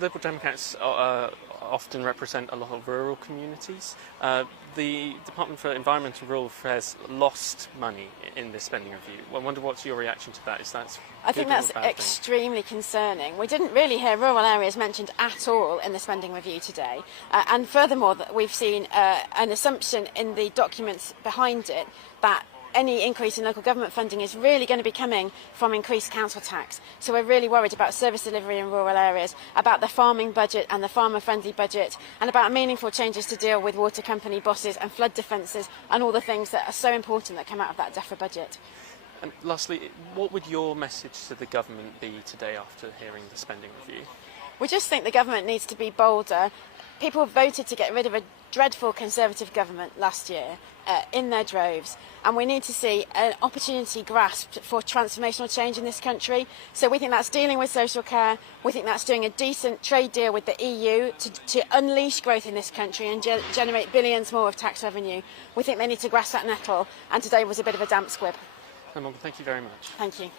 Liberal Democrats often represent a lot of rural communities. The Department for Environment and Rural Affairs lost money in this spending review. I wonder what's your reaction to that? Is that I think that's extremely concerning. We didn't really hear rural areas mentioned at all in the spending review today. And furthermore, we've seen an assumption in the documents behind it that any increase in local government funding is really going to be coming from increased council tax. So we're really worried about service delivery in rural areas, about the farming budget and the farmer-friendly budget, and about meaningful changes to deal with water company bosses and flood defences and all the things that are so important that come out of that DEFRA budget. And lastly, what would your message to the government be today after hearing the spending review? We just think the government needs to be bolder. People voted to get rid of a dreadful Conservative government last year in their droves, and we need to see an opportunity grasped for transformational change in this country. So we think that's dealing with social care, we think that's doing a decent trade deal with the EU to unleash growth in this country and generate billions more of tax revenue. We think they need to grasp that nettle, and today was a bit of a damp squib. Thank you very much. Thank you.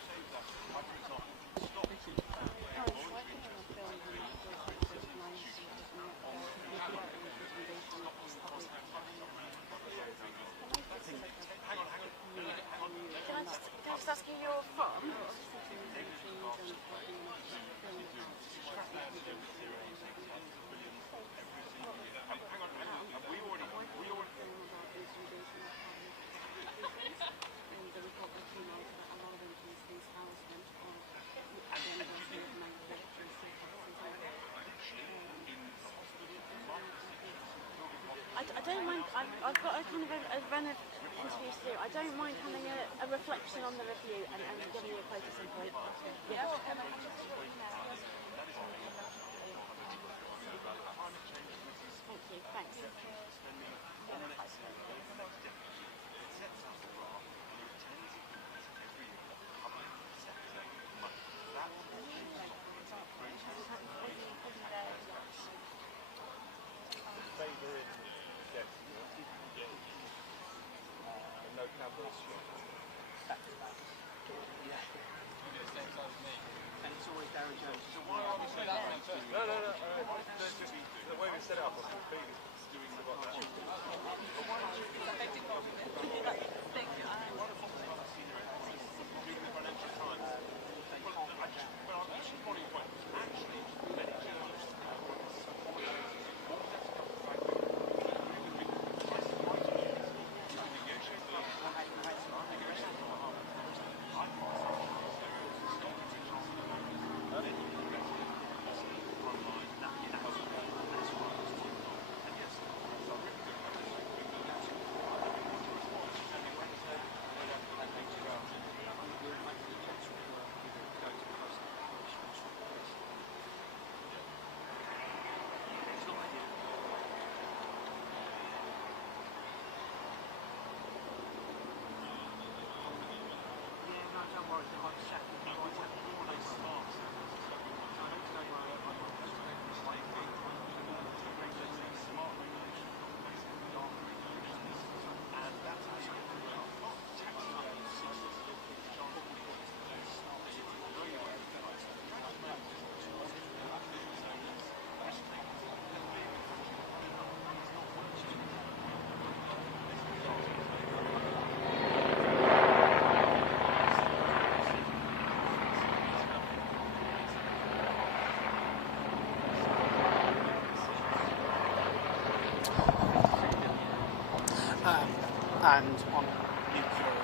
Can I just ask you your from? I don't mind. I've got a kind of a run of interviews to do. I don't mind having a reflection on the review and giving you a quote at some point. Yeah. Thank you. Thanks. The way we set it up was and on nuclear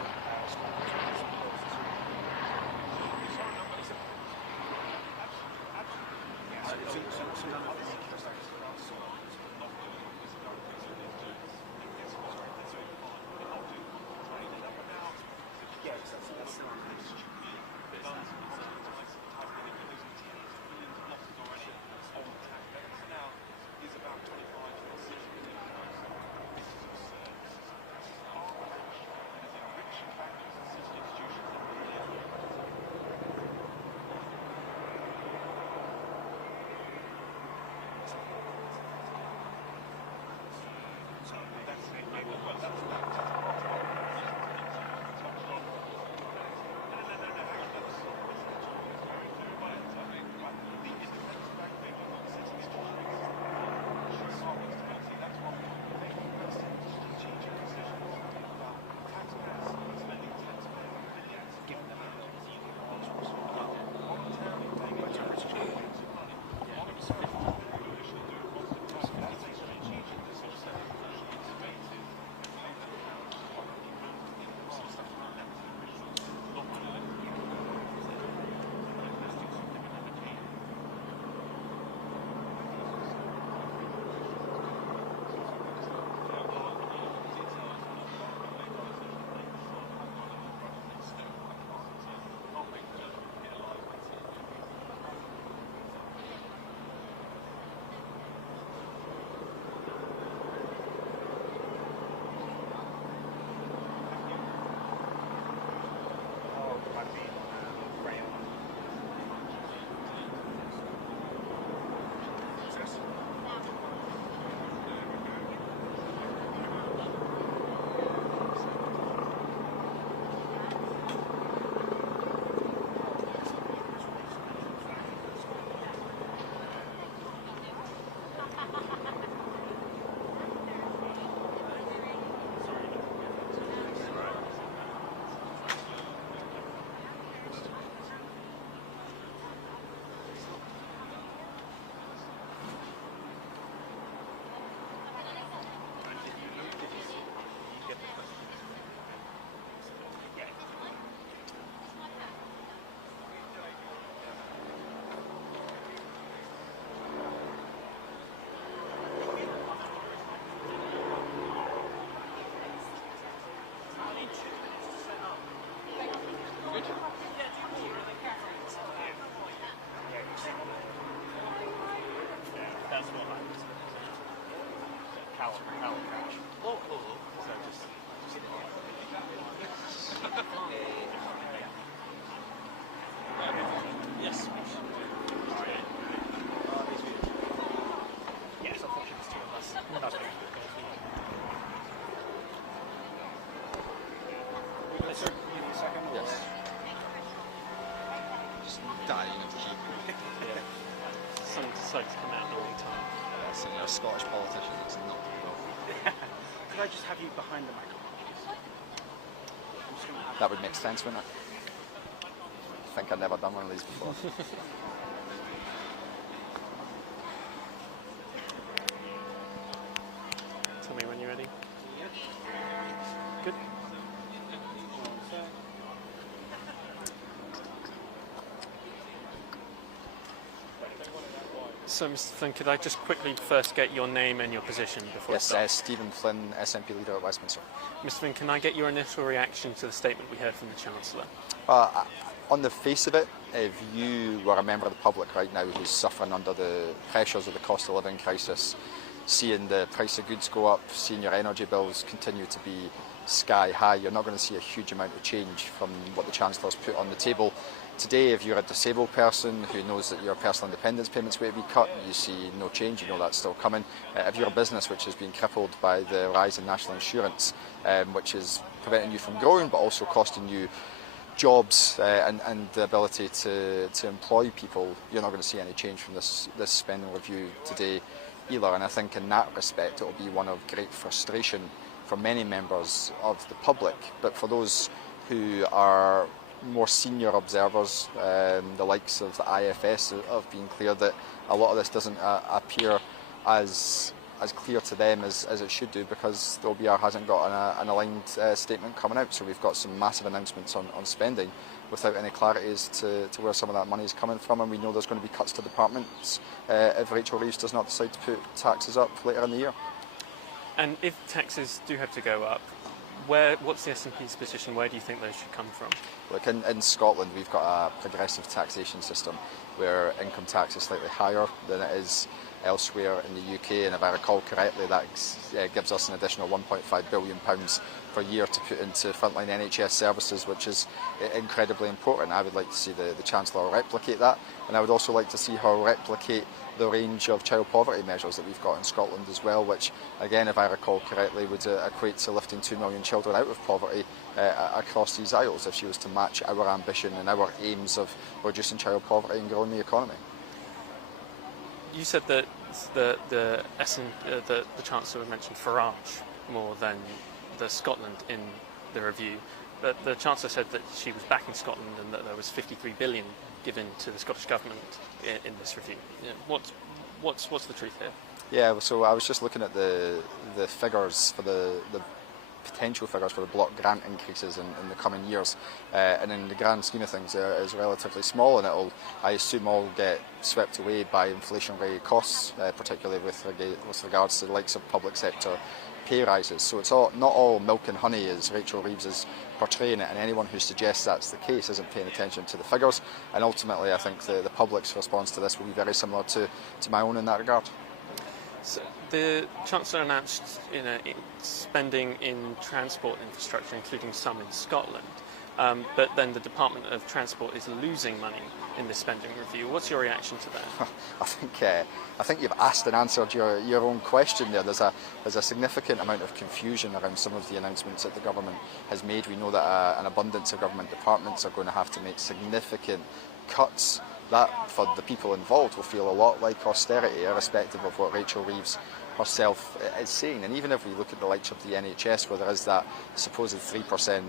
Someone decided to come out at the wrong time. So you're a Scottish politician, it's not Could I just have you behind the microphone, please? I'm just going to have that would make sense, wouldn't it? I think I've never done one of these before. Tell me when you're ready. Good. So, Mr. Flynn, could I just quickly first get your name and your position before I Yes, start? Stephen Flynn, SNP leader at Westminster. Mr. Flynn, can I get your initial reaction to the statement we heard from the Chancellor? On the face of it, if you were a member of the public right now who's suffering under the pressures of the cost of living crisis, seeing the price of goods go up, seeing your energy bills continue to be sky high, you're not going to see a huge amount of change from what the Chancellor's put on the table. Today, if you're a disabled person who knows that your personal independence payments will be cut, you see no change, you know that's still coming. If you're a business which has been crippled by the rise in national insurance, which is preventing you from growing but also costing you jobs and the ability to employ people, you're not going to see any change from this spending review today either. And I think in that respect it will be one of great frustration for many members of the public, but for those who are more senior observers, the likes of the IFS, have been clear that a lot of this doesn't appear as clear to them as it should do, because the OBR hasn't got an aligned statement coming out. So we've got some massive announcements on spending without any clarity as to where some of that money is coming from, and we know there's going to be cuts to departments if Rachel Reeves does not decide to put taxes up later in the year. And if taxes do have to go up, what's the SNP's position? Where do you think those should come from? Look, in Scotland we've got a progressive taxation system where income tax is slightly higher than it is elsewhere in the UK, and if I recall correctly, that gives us an additional £1.5 billion per year to put into frontline NHS services, which is incredibly important. I would like to see the Chancellor replicate that, and I would also like to see her replicate the range of child poverty measures that we've got in Scotland as well, which again, if I recall correctly, would equate to lifting 2 million children out of poverty across these isles if she was to match our ambition and our aims of reducing child poverty and growing the economy. You said that the Chancellor mentioned Farage more than the Scotland in the review, but the Chancellor said that she was backing Scotland and that there was 53 billion given to the Scottish Government in this review. What's the truth here? Yeah, so I was just looking at the figures for the potential figures for the block grant increases in the coming years, and in the grand scheme of things it is relatively small, and it'll, I assume, all get swept away by inflationary costs, particularly with regards to the likes of public sector pay rises. So it's not all milk and honey as Rachel Reeves is portraying it, and anyone who suggests that's the case isn't paying attention to the figures, and ultimately I think the public's response to this will be very similar to my own in that regard. So the Chancellor announced spending in transport infrastructure, including some in Scotland, but then the Department of Transport is losing money in this spending review. What's your reaction to that? I think you've asked and answered your own question there. There's a significant amount of confusion around some of the announcements that the government has made. We know that an abundance of government departments are going to have to make significant cuts that for the people involved will feel a lot like austerity, irrespective of what Rachel Reeves herself is saying. And even if we look at the likes of the NHS, where there is that supposed 3%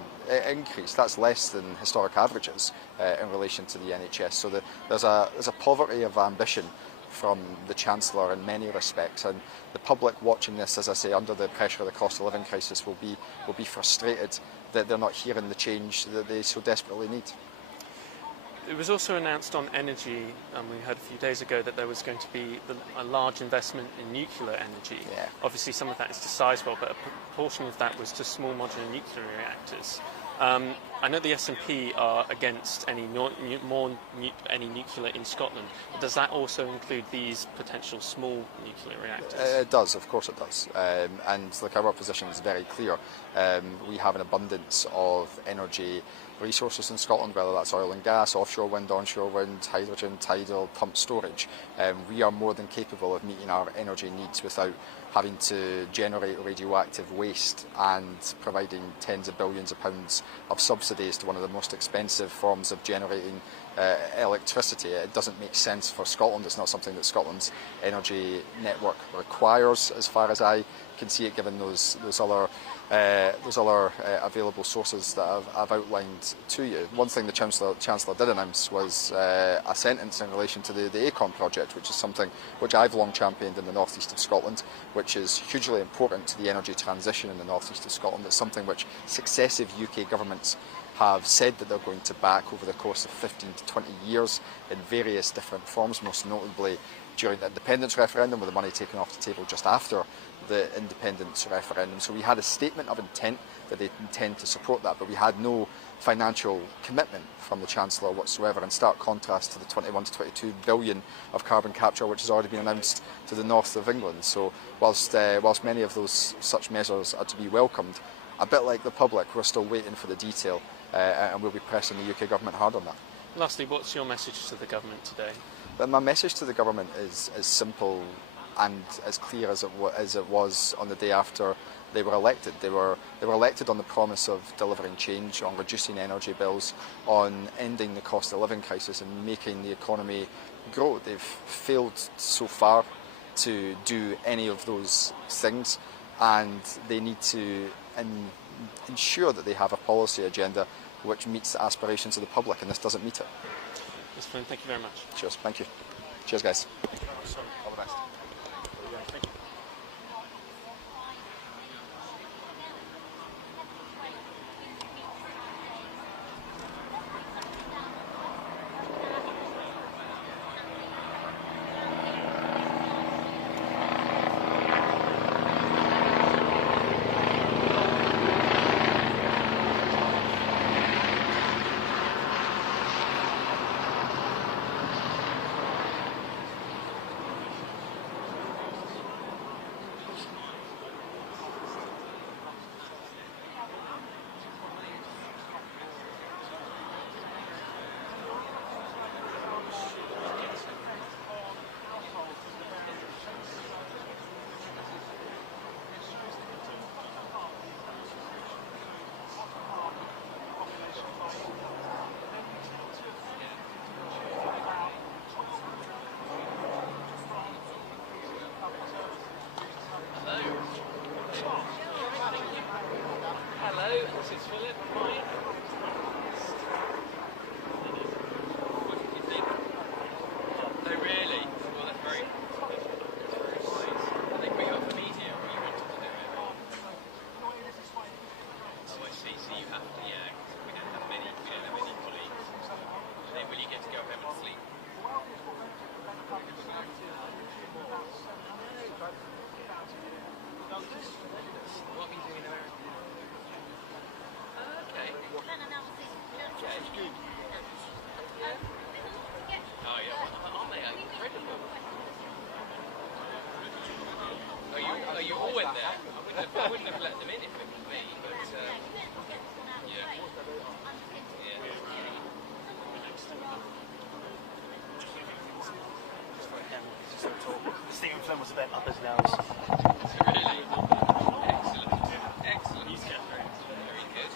increase, that's less than historic averages in relation to the NHS. So there's a poverty of ambition from the Chancellor in many respects, and the public watching this, as I say, under the pressure of the cost of living crisis will be frustrated that they're not hearing the change that they so desperately need. It was also announced on energy, and we heard a few days ago that there was going to be a large investment in nuclear energy. Yeah. Obviously, some of that is to Sizewell, but a proportion of that was to small modular nuclear reactors. I know the SNP are against any nuclear in Scotland. But does that also include these potential small nuclear reactors? It does, of course it does. And look, our position is very clear. We have an abundance of energy resources in Scotland, whether that's oil and gas, offshore wind, onshore wind, hydrogen, tidal, pumped storage. We are more than capable of meeting our energy needs without having to generate radioactive waste and providing tens of billions of pounds of subsidies to one of the most expensive forms of generating electricity. It doesn't make sense for Scotland. It's not something that Scotland's energy network requires, as far as I can see it, given those other available sources that I've outlined to you. One thing the Chancellor did announce was a sentence in relation to the Acorn project, which is something which I've long championed in the northeast of Scotland, which is hugely important to the energy transition in the northeast of Scotland. It's something which successive UK governments have said that they're going to back over the course of 15 to 20 years in various different forms, most notably during the independence referendum, with the money taken off the table just after the independence referendum. So we had a statement of intent that they intend to support that, but we had no financial commitment from the Chancellor whatsoever, in stark contrast to the 21 to 22 billion of carbon capture which has already been announced to the north of England. So whilst many of those such measures are to be welcomed, a bit like the public, we're still waiting for the detail, and we'll be pressing the UK government hard on that. Lastly, what's your message to the government today? But my message to the government is as simple and as clear as it was on the day after they were elected. They were elected on the promise of delivering change, on reducing energy bills, on ending the cost of living crisis and making the economy grow. They've failed so far to do any of those things, and they need to ensure that they have a policy agenda which meets the aspirations of the public, and this doesn't meet it. That's fine. Thank you very much. Cheers. Thank you. Cheers, guys. All the best. Was a bit up his nose. Really? Excellent. Excellent. Very good.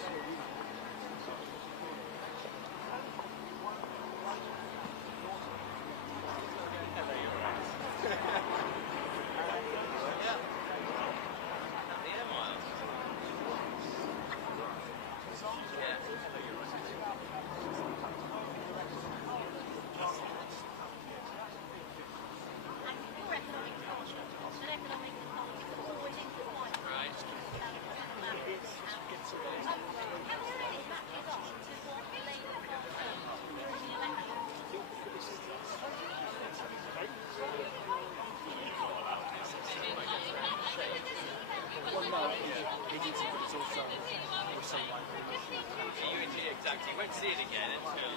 You won't see it again until.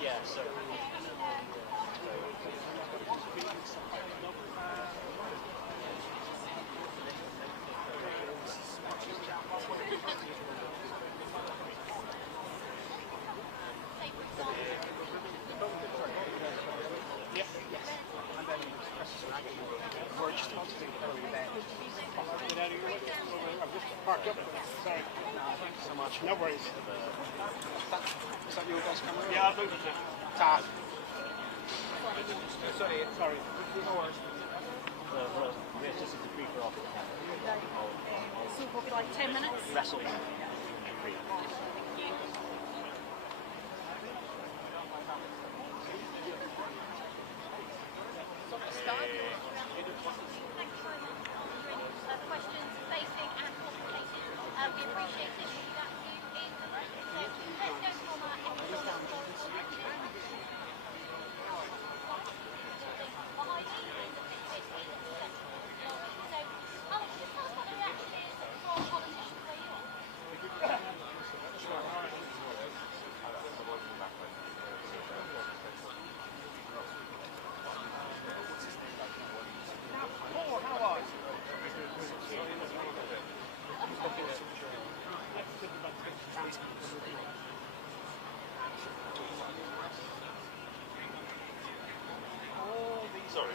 Yeah, so. We're just about to do the early event. I've just parked up. Sorry. No, thank you so much. No worries. Is that your guys' camera? Yeah, I'll move it. Tab. Sorry. No worries. This is the free for all. So we'll be like 10 minutes. Wrestle. Questions, basic and complicated. We appreciate it. We'll be back to you in a moment. So let's go from our episode behind me and the Fitbit is accessible. So Alex, just tell us what the reaction is from politicians where you are. Sorry.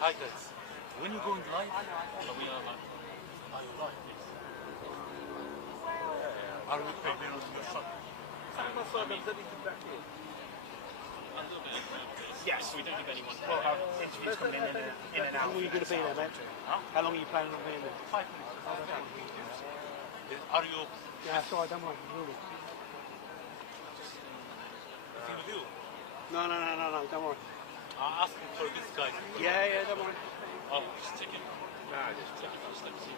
Hi guys, when you going live? We are live. Are you live? Are we prepared on your shot? Yes. We don't give anyone. We'll have interviews coming in and How out. long are you going to be there, mate? How long are you planning on being there? 5 minutes. Are you Yeah, sorry, don't worry. Really. with you? No, don't worry. Asking for this guy. Yeah, don't worry. Oh, Just taking. Just taking those steps.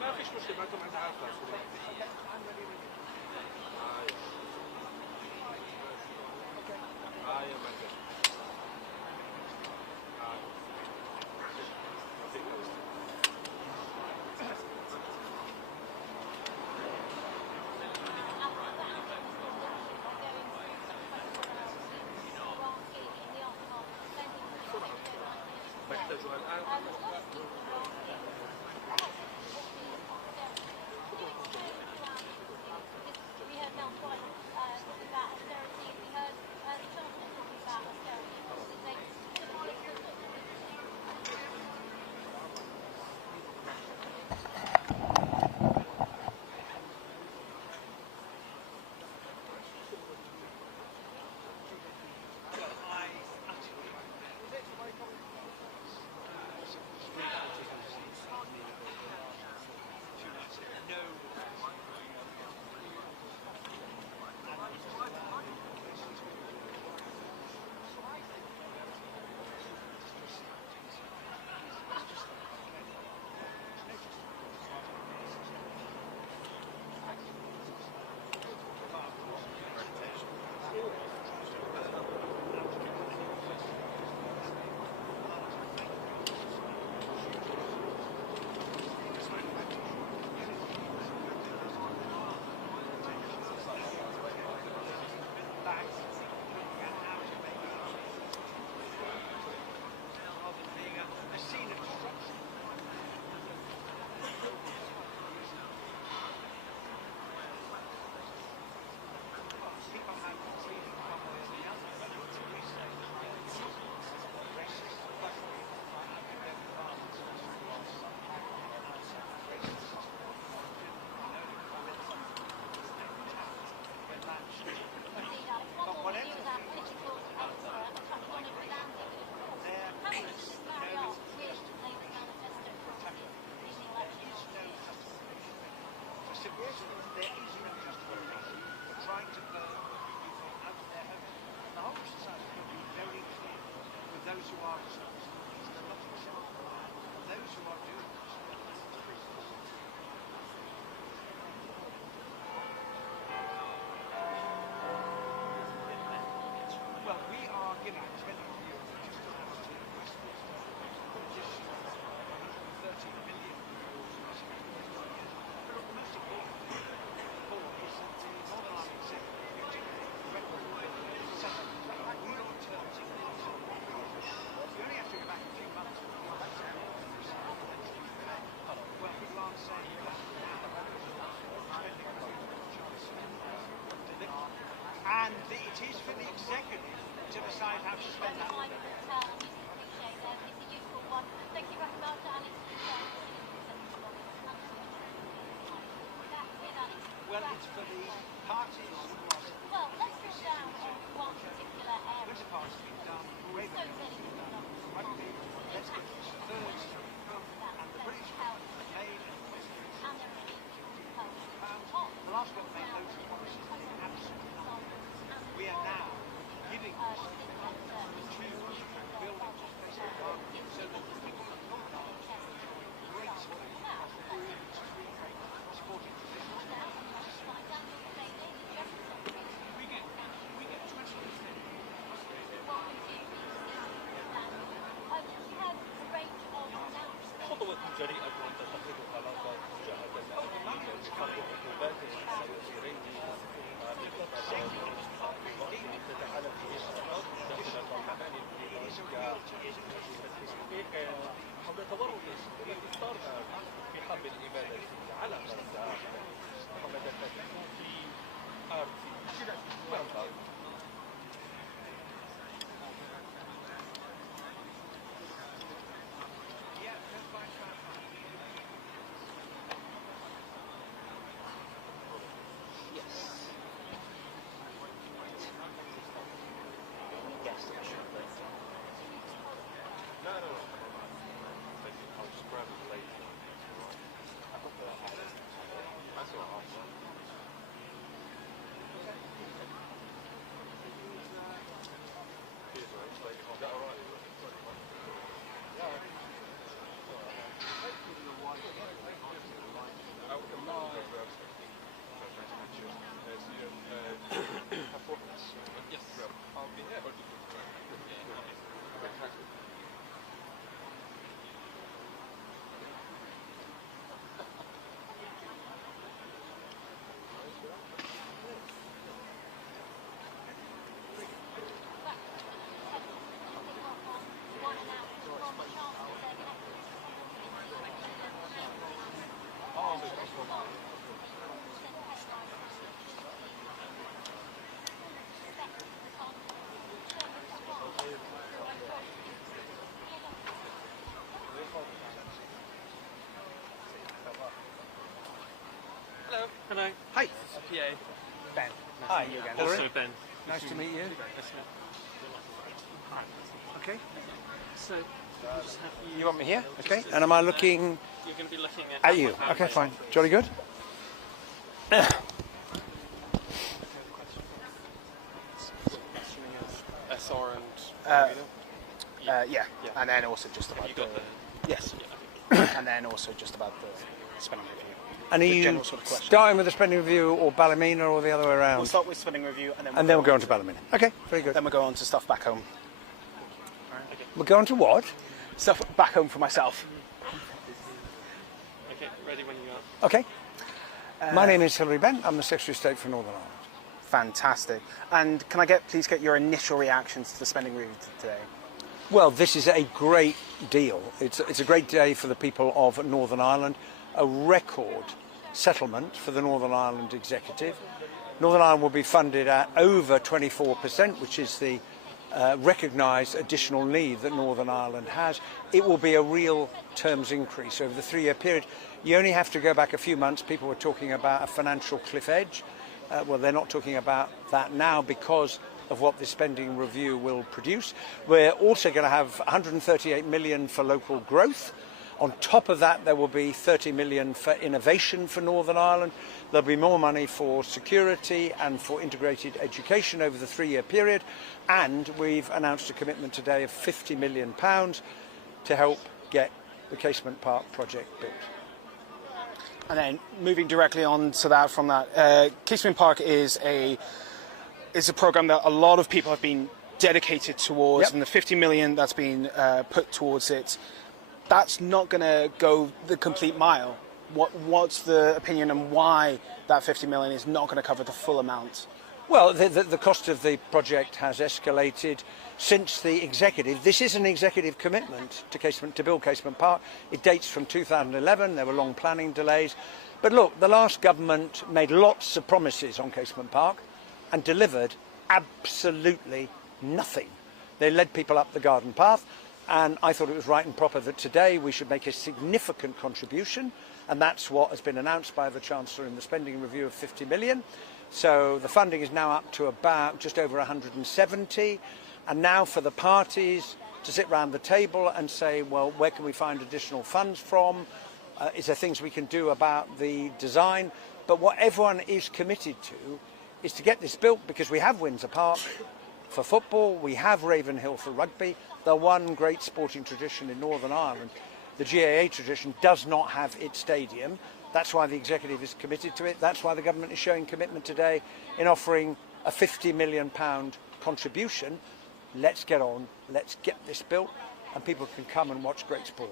ما فيش مشكلة ما انتم عندها عارفة. We heard now twice about austerity. We heard the Chancellor talking about austerity. there is no justification for trying to burn people out of their homes. And the whole society will be very clear with those who are responsible. It's not acceptable. And those who are doing this will be put to prison. Well, we are giving a spending review just to have to increase the additional 130 million euros in this year. But most importantly, Paul, is that the Northern Ireland Executive record settlement. We don't turn to the you only have to go back a few months before that's happened. Well, people aren't saying that now. Spending and it is for the executive to decide how to spend that money. Well, it's for the parties who are... Well, let's go down to one particular area. Which parts have been done? Labour has been done. Rugby, let's get this third and the British government made a commitment the last government made loads of promises and they absolutely nothing. We are now giving this to buildings of places so that the people of Northern Ireland enjoy great sport, sporting traditions. We get 20%. خطوة جريئة تتخذها لندن مشاهدة حرب عقوبات سياسيين تتعلق بالإصلاحات داخل البرلمان الإيراني حول تورط التي صارنا في حرب الإبادة على غزة حملة في Hello. Hi. PA. Ben. Hi, you again. Also Ben. Nice to meet you. Okay. So, we'll just have You want me here? Okay. And am I looking You're going to be looking at you? Okay, fine. Jolly good. SR and Yeah, and then also just about the yes, and then also just about the spending review. And are you sort of question. starting with the spending review or Ballymena or the other way around? We'll start with spending review and then then we'll go on to Ballymena. Okay, very good. Then we'll go on to stuff back home. We'll go on to what? Stuff back home for myself. Okay, ready when you are. Okay. My name is Hilary Bent. I'm the Secretary of State for Northern Ireland. Fantastic. And can I please get your initial reactions to the spending review today? Well, this is a great deal. It's a great day for the people of Northern Ireland. A record settlement for the Northern Ireland Executive. Northern Ireland will be funded at over 24%, which is the recognised additional need that Northern Ireland has. It will be a real terms increase over the 3-year period. You only have to go back a few months. People were talking about a financial cliff edge. Well, they're not talking about that now because of what the spending review will produce. We're also going to have 138 million for local growth. On top of that, there will be 30 million for innovation for Northern Ireland. There'll be more money for security and for integrated education over the 3-year period. And we've announced a commitment today of £50 million to help get the Casement Park project built. And then moving directly on to that from that, Casement Park is a programme that a lot of people have been dedicated towards, Yep. and the 50 million that's been put towards it, that's not going to go the complete mile. What's the opinion on why that 50 million is not going to cover the full amount? Well, the cost of the project has escalated since the executive. This is an executive commitment to build Casement Park. It dates from 2011. There were long planning delays. But look, the last government made lots of promises on Casement Park and delivered absolutely nothing. They led people up the garden path, and I thought it was right and proper that today we should make a significant contribution, and that's what has been announced by the Chancellor in the spending review of 50 million. So the funding is now up to about just over 170, and now for the parties to sit round the table and say, well, where can we find additional funds from? Is there things we can do about the design? But what everyone is committed to is to get this built, because we have Windsor Park for football, we have Ravenhill for rugby. The one great sporting tradition in Northern Ireland, the GAA tradition, does not have its stadium. That's why the executive is committed to it. That's why the government is showing commitment today in offering a £50 million contribution. Let's get on, let's get this built, and people can come and watch great sport.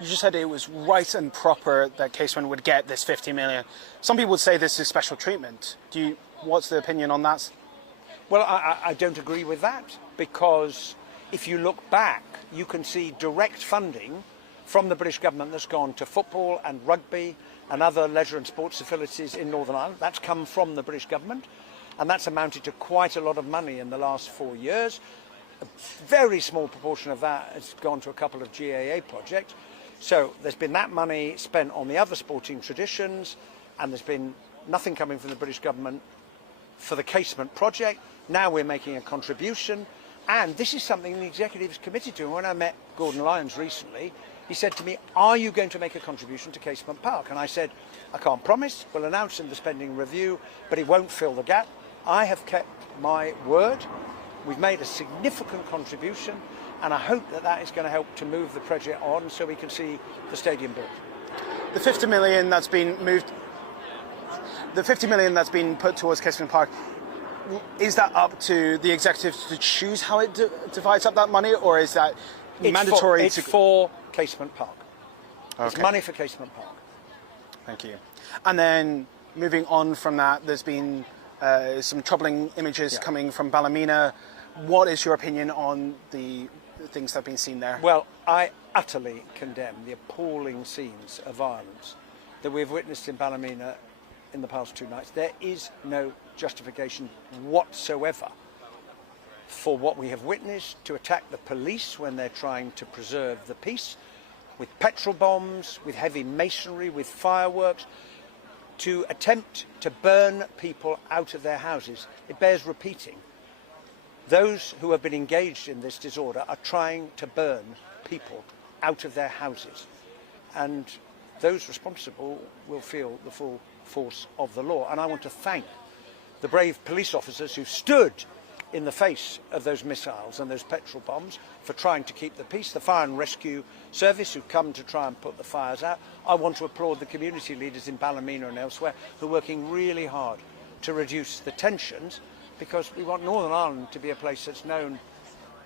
You just said it was right and proper that Casement would get this 50 million. Some people would say this is special treatment. What's the opinion on that? Well, I don't agree with that, because if you look back, you can see direct funding from the British government that's gone to football and rugby and other leisure and sports facilities in Northern Ireland. That's come from the British government, and that's amounted to quite a lot of money in the last 4 years. A very small proportion of that has gone to a couple of GAA projects. So there's been that money spent on the other sporting traditions, and there's been nothing coming from the British government for the Casement project. Now we're making a contribution, and this is something the executive is committed to. And when I met Gordon Lyons recently, he said to me, are you going to make a contribution to Casement Park? And I said, I can't promise. We'll announce in the spending review, but it won't fill the gap. I have kept my word. We've made a significant contribution, and I hope that that is going to help to move the project on so we can see the stadium built. The 50 million that's been moved, the 50 million that's been put towards Casement Park, is that up to the executive to choose how it divides up that money, or is that mandatory? It's for Casement Park. Okay. It's money for Casement Park. Thank you. And then moving on from that, there's been some troubling images coming from Ballymena. What is your opinion on the things that have been seen there? Well, I utterly condemn the appalling scenes of violence that we've witnessed in Ballymena in the past 2 nights. There is no justification whatsoever for what we have witnessed, to attack the police when they're trying to preserve the peace, with petrol bombs, with heavy masonry, with fireworks, to attempt to burn people out of their houses. It bears repeating. Those who have been engaged in this disorder are trying to burn people out of their houses, and those responsible will feel the full force of the law. And I want to thank the brave police officers who stood in the face of those missiles and those petrol bombs for trying to keep the peace, the fire and rescue service who've come to try and put the fires out. I want to applaud the community leaders in Ballymena and elsewhere who are working really hard to reduce the tensions, because we want Northern Ireland to be a place that's known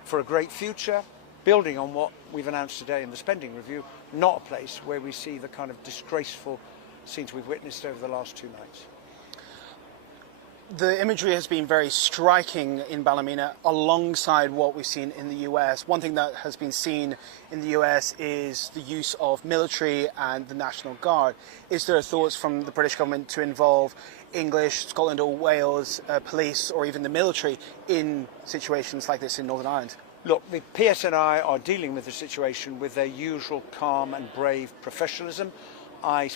for a great future, building on what we've announced today in the spending review, not a place where we see the kind of disgraceful scenes we've witnessed over the last 2 nights. The imagery has been very striking in Ballymena alongside what we've seen in the US. One thing that has been seen in the US is the use of military and the National Guard. Is there thoughts from the British government to involve English, Scotland or Wales police, or even the military in situations like this in Northern Ireland? Look, the PSNI are dealing with the situation with their usual calm and brave professionalism. I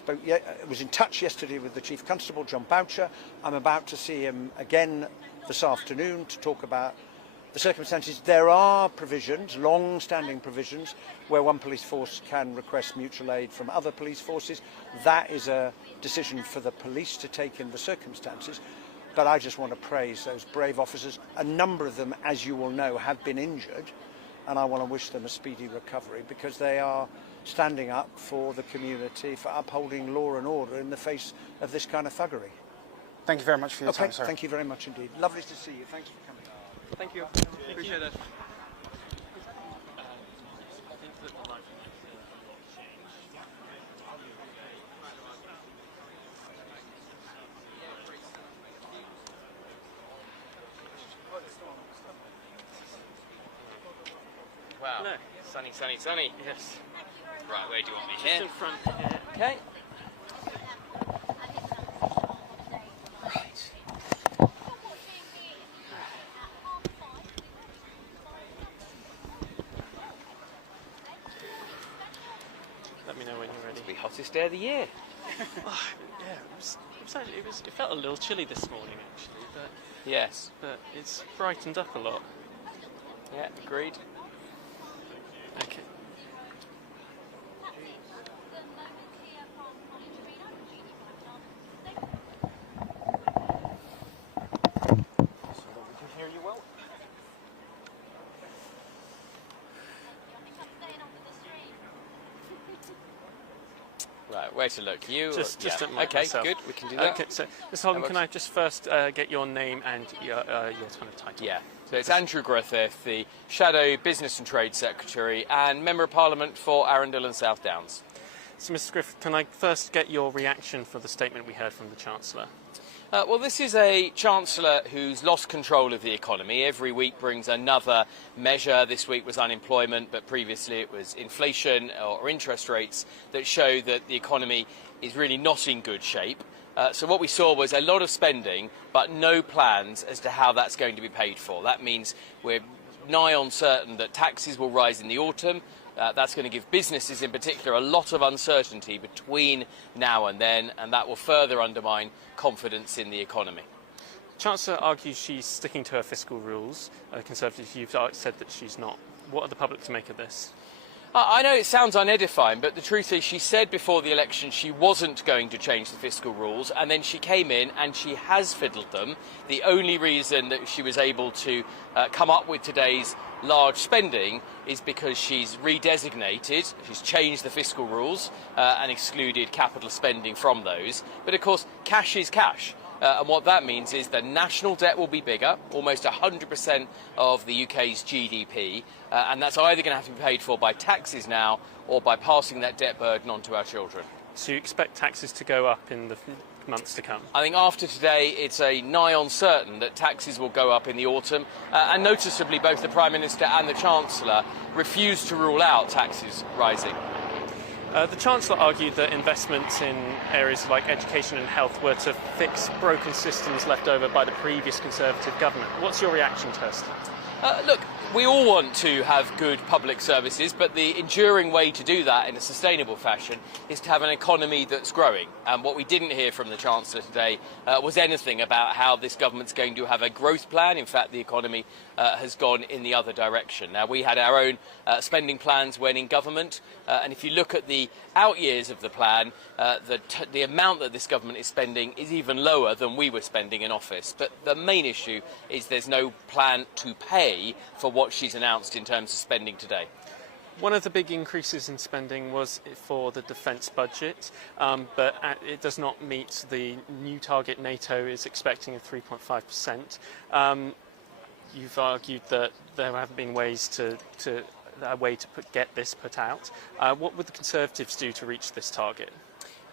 was in touch yesterday with the Chief Constable, John Boucher. I'm about to see him again this afternoon to talk about the circumstances. There are provisions, long-standing provisions, where one police force can request mutual aid from other police forces. That is a decision for the police to take in the circumstances. But I just want to praise those brave officers. A number of them, as you will know, have been injured, and I want to wish them a speedy recovery because they are standing up for the community, for upholding law and order in the face of this kind of thuggery. Thank you very much for your time, sir. Thank you very much indeed. Lovely to see you. Thanks for coming. Thank you. Appreciate it. Wow. No. Sunny, sunny, sunny. Yes. Right, where do you want me? Just Here? in front here. Okay. Let me know when you're ready. It's the hottest day of the year. Oh, yeah, it felt a little chilly this morning actually, but Yes. it's brightened up a lot. Yeah, agreed. Okay. We can hear you well. Right, where to look? You? Just yeah. at myself. Okay, good. We can do that. Okay, so Mr. Holden, can I just first get your name and your kind of title? Yeah. So it's Andrew Griffith, the Shadow Business and Trade Secretary and Member of Parliament for Arundel and South Downs. So, Mr. Griffith, can I first get your reaction for the statement we heard from the Chancellor? Well, this is a Chancellor who's lost control of the economy. Every week brings another measure. This week was unemployment, but previously it was inflation or interest rates that show that the economy is really not in good shape. So what we saw was a lot of spending, but no plans as to how that's going to be paid for. That means we're nigh on certain that taxes will rise in the autumn. That's going to give businesses in particular a lot of uncertainty between now and then, and that will further undermine confidence in the economy. Chancellor argues she's sticking to her fiscal rules. Conservatives, you've said that she's not. What are the public to make of this? I know it sounds unedifying, but the truth is she said before the election she wasn't going to change the fiscal rules, and then she came in and she has fiddled them. The only reason that she was able to come up with today's large spending is because she's redesignated, she's changed the fiscal rules and excluded capital spending from those. But of course, cash is cash. And what that means is the national debt will be bigger, almost 100% of the UK's GDP, and that's either going to have to be paid for by taxes now or by passing that debt burden on to our children. So you expect taxes to go up in the months to come? I think after today it's a nigh on certain that taxes will go up in the autumn, and noticeably both the Prime Minister and the Chancellor refused to rule out taxes rising. The Chancellor argued that investments in areas like education and health were to fix broken systems left over by the previous Conservative government. What's your reaction to her? Look, we all want to have good public services, but the enduring way to do that in a sustainable fashion is to have an economy that's growing. And what we didn't hear from the Chancellor today was anything about how this government's going to have a growth plan. In fact, the economy has gone in the other direction. Now, we had our own spending plans when in government, and if you look at the out years of the plan, the amount that this government is spending is even lower than we were spending in office. But the main issue is there's no plan to pay for what she's announced in terms of spending today. One of the big increases in spending was for the defence budget, but it does not meet the new target NATO is expecting of 3.5%. You've argued that there haven't been ways to get this put out. What would the Conservatives do to reach this target?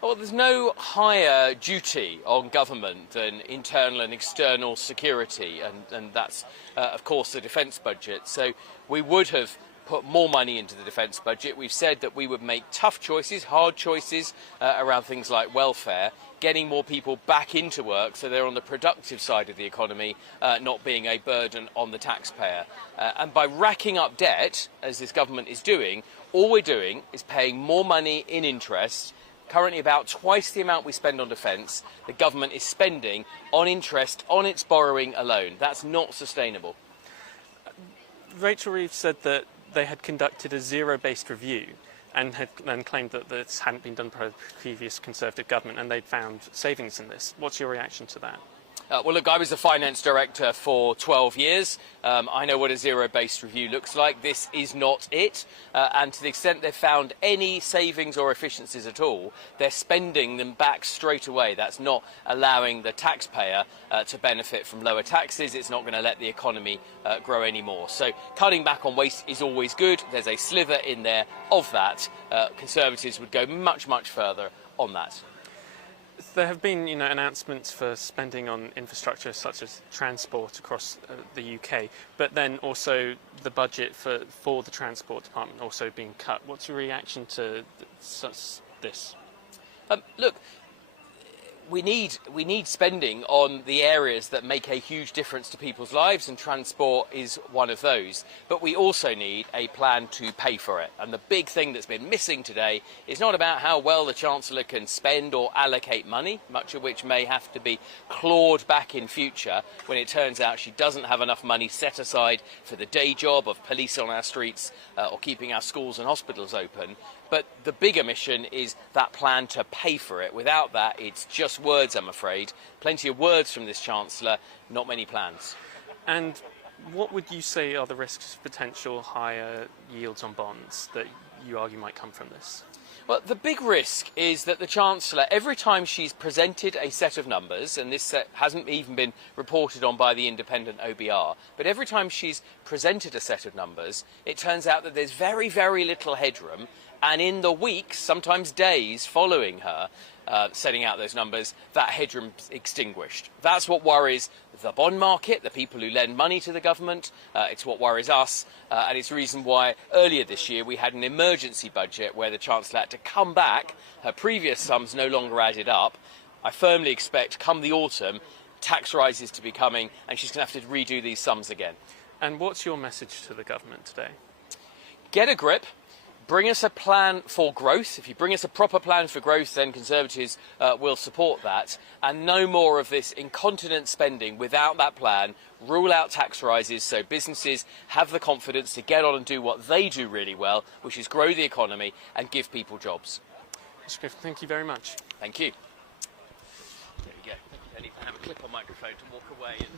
Well, there's no higher duty on government than internal and external security, and that's, of course, the defence budget. So we would have put more money into the defence budget. We've said that we would make tough choices, hard choices around things like welfare, getting more people back into work so they're on the productive side of the economy, not being a burden on the taxpayer. And by racking up debt, as this government is doing, all we're doing is paying more money in interest. Currently about twice the amount we spend on defence, the government is spending on interest on its borrowing alone. That's not sustainable. Rachel Reeves said that they had conducted a zero-based review and claimed that this hadn't been done by the previous Conservative government, and they'd found savings in this. What's your reaction to that? Well, look, I was the finance director for 12 years. I know what a zero-based review looks like. This is not it. And to the extent they've found any savings or efficiencies at all, they're spending them back straight away. That's not allowing the taxpayer to benefit from lower taxes. It's not going to let the economy grow anymore. So cutting back on waste is always good. There's a sliver in there of that. Conservatives would go much, much further on that. There have been, announcements for spending on infrastructure such as transport across the UK, but then also the budget for the transport department also being cut. What's your reaction to this? Look, we need spending on the areas that make a huge difference to people's lives, and transport is one of those. But we also need a plan to pay for it. And the big thing that's been missing today is not about how well the Chancellor can spend or allocate money, much of which may have to be clawed back in future when it turns out she doesn't have enough money set aside for the day job of police on our streets or keeping our schools and hospitals open. But the bigger mission is that plan to pay for it. Without that, it's just words, I'm afraid. Plenty of words from this Chancellor, not many plans. And what would you say are the risks of potential higher yields on bonds that you argue might come from this? Well, the big risk is that the Chancellor, every time she's presented a set of numbers, and this set hasn't even been reported on by the independent OBR, but every time she's presented a set of numbers, it turns out that there's very, very little headroom, and in the weeks, sometimes days, following her setting out those numbers, that headroom's extinguished. That's what worries the bond market, the people who lend money to the government. It's what worries us, and it's the reason why earlier this year we had an emergency budget where the Chancellor had to come back. Her previous sums no longer added up. I firmly expect, come the autumn, tax rises to be coming, and she's going to have to redo these sums again. And what's your message to the government today? Get a grip. Bring us a plan for growth. If you bring us a proper plan for growth, then Conservatives will support that. And no more of this incontinent spending without that plan. Rule out tax rises so businesses have the confidence to get on and do what they do really well, which is grow the economy and give people jobs. Mr. Griffith, thank you very much. Thank you. There you go. Thank you, Penny, for having a clip-on microphone to walk away. And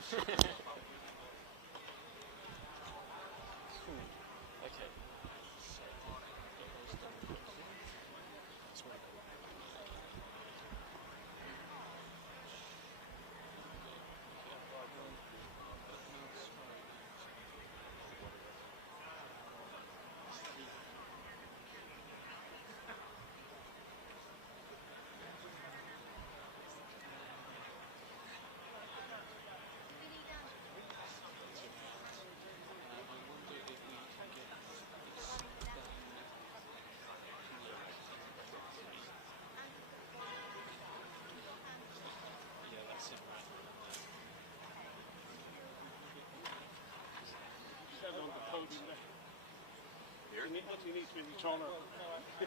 What do you need to be taller? The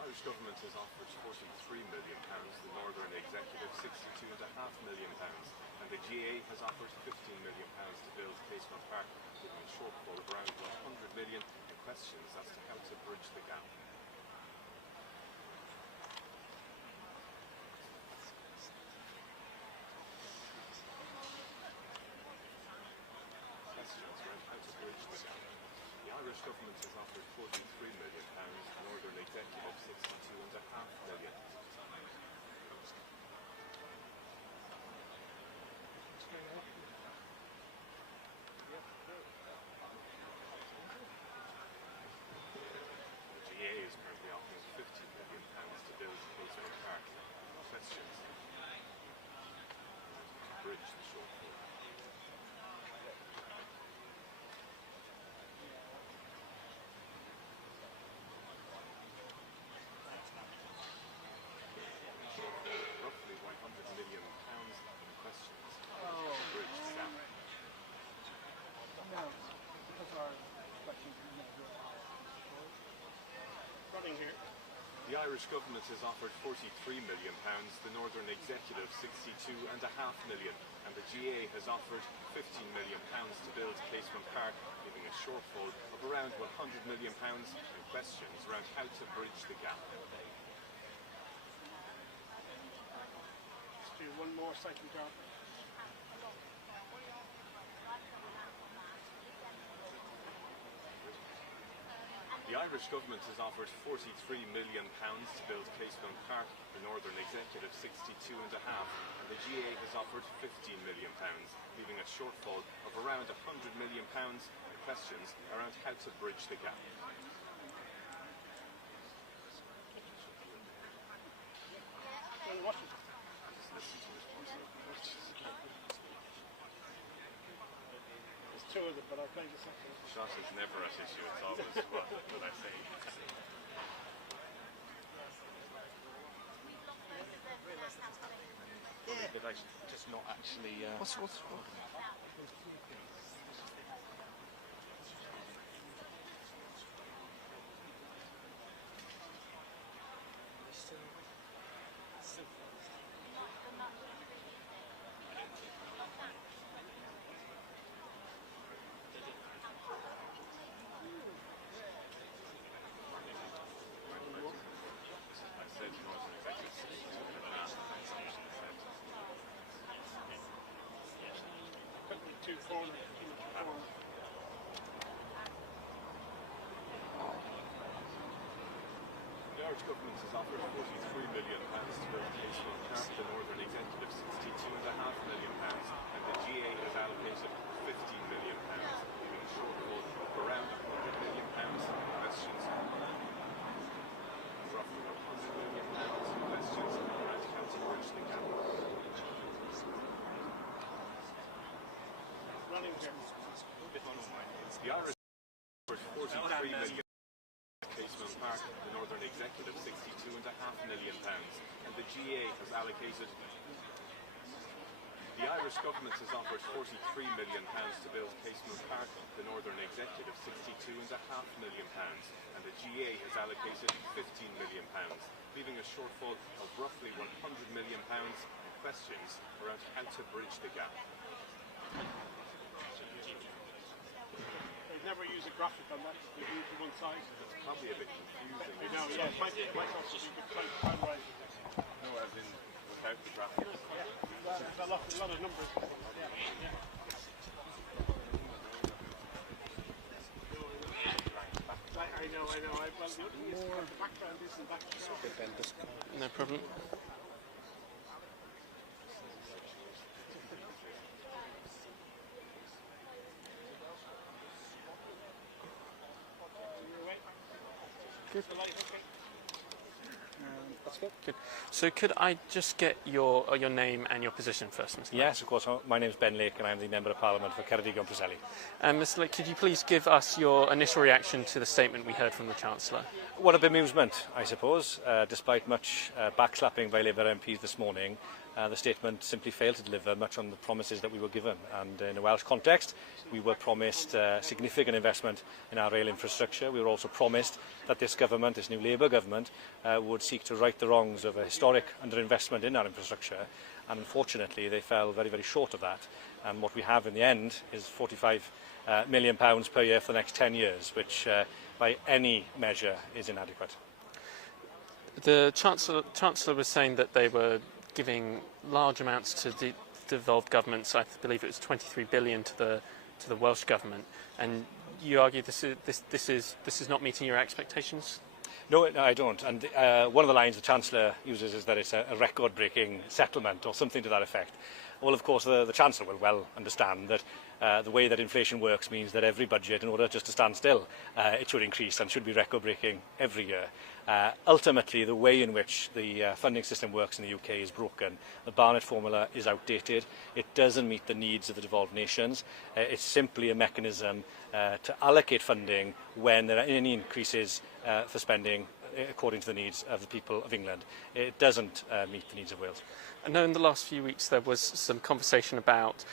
Irish government has offered £43 million, the Northern Executive £62.5 million, and the GA has offered £15 million to build Casement Park, giving a shortfall of around £100 million and questions as to how to bridge the gap. Questions around how to bridge the gap. The Irish government has offered £43 million, Northern Executive £62.5 million. The GA Irish government has offered £43 million, the Northern Executive £62.5 million, and the GA has offered £15 million to build Casement Park, leaving a shortfall of around £100 million and questions around how to bridge the gap. Let's do one more cycle job. The Irish government has offered £43 million to build Casement Park, the Northern Executive £62.5 and the GA has offered £15 million, leaving a shortfall of around £100 million and questions around how to bridge the gap. There's two of them, but I'll play the second. Shot is never at issue, it's always what would I say. But actually, just not actually. What's Two corners. The Irish government has offered £43 million to build Casement Park, the Northern Executive £62.5 million, and the GA has allocated £15 million, leaving a shortfall of around £100 million questions. Roughly £100 million questions around how to bridge the gap. Running here. The Irish offered £43 million. Casement Park, the Northern Executive £62.5 million, and the GA has allocated. The Irish government has offered £43 million to build Casement Park, the Northern Executive £62.5 million, and the GA has allocated £15 million, leaving a shortfall of roughly £100 million and questions around how to bridge the gap. They never use a graphic on that. They do it to one side. It's probably a bit confusing. I know, yeah. It might also be good time right. No, as in without the graphic. There's a lot of numbers. Yeah. I know. Well, the other thing is the background isn't that sharp. No problem. Good. That's good. Good. So could I just get your name and your position first, Mr. Lake? Yes, of course. My name is Ben Lake and I'm the Member of Parliament for Ceredigion Preseli. Mr. Lake, could you please give us your initial reaction to the statement we heard from the Chancellor? One of bemusement, I suppose. Despite much backslapping by Labour MPs this morning, the statement simply failed to deliver much on the promises that we were given. And in a Welsh context, we were promised significant investment in our rail infrastructure. We were also promised that this government, this new Labour government, would seek to right the wrongs of a historic underinvestment in our infrastructure. And unfortunately, they fell very, very short of that. And what we have in the end is £45 million per year for the next 10 years, which by any measure is inadequate. The Chancellor was saying that they were giving large amounts to devolved governments. I believe it was 23 billion to the Welsh government, and you argue this is not meeting your expectations. No, I don't. And one of the lines the Chancellor uses is that it's a record-breaking settlement or something to that effect. Well, of course, the Chancellor will well understand that the way that inflation works means that every budget, in order just to stand still, it should increase and should be record-breaking every year. Ultimately, the way in which the funding system works in the UK is broken. The Barnett formula is outdated. It doesn't meet the needs of the devolved nations. It's simply a mechanism to allocate funding when there are any increases for spending according to the needs of the people of England. It doesn't meet the needs of Wales. I know in the last few weeks there was some conversation about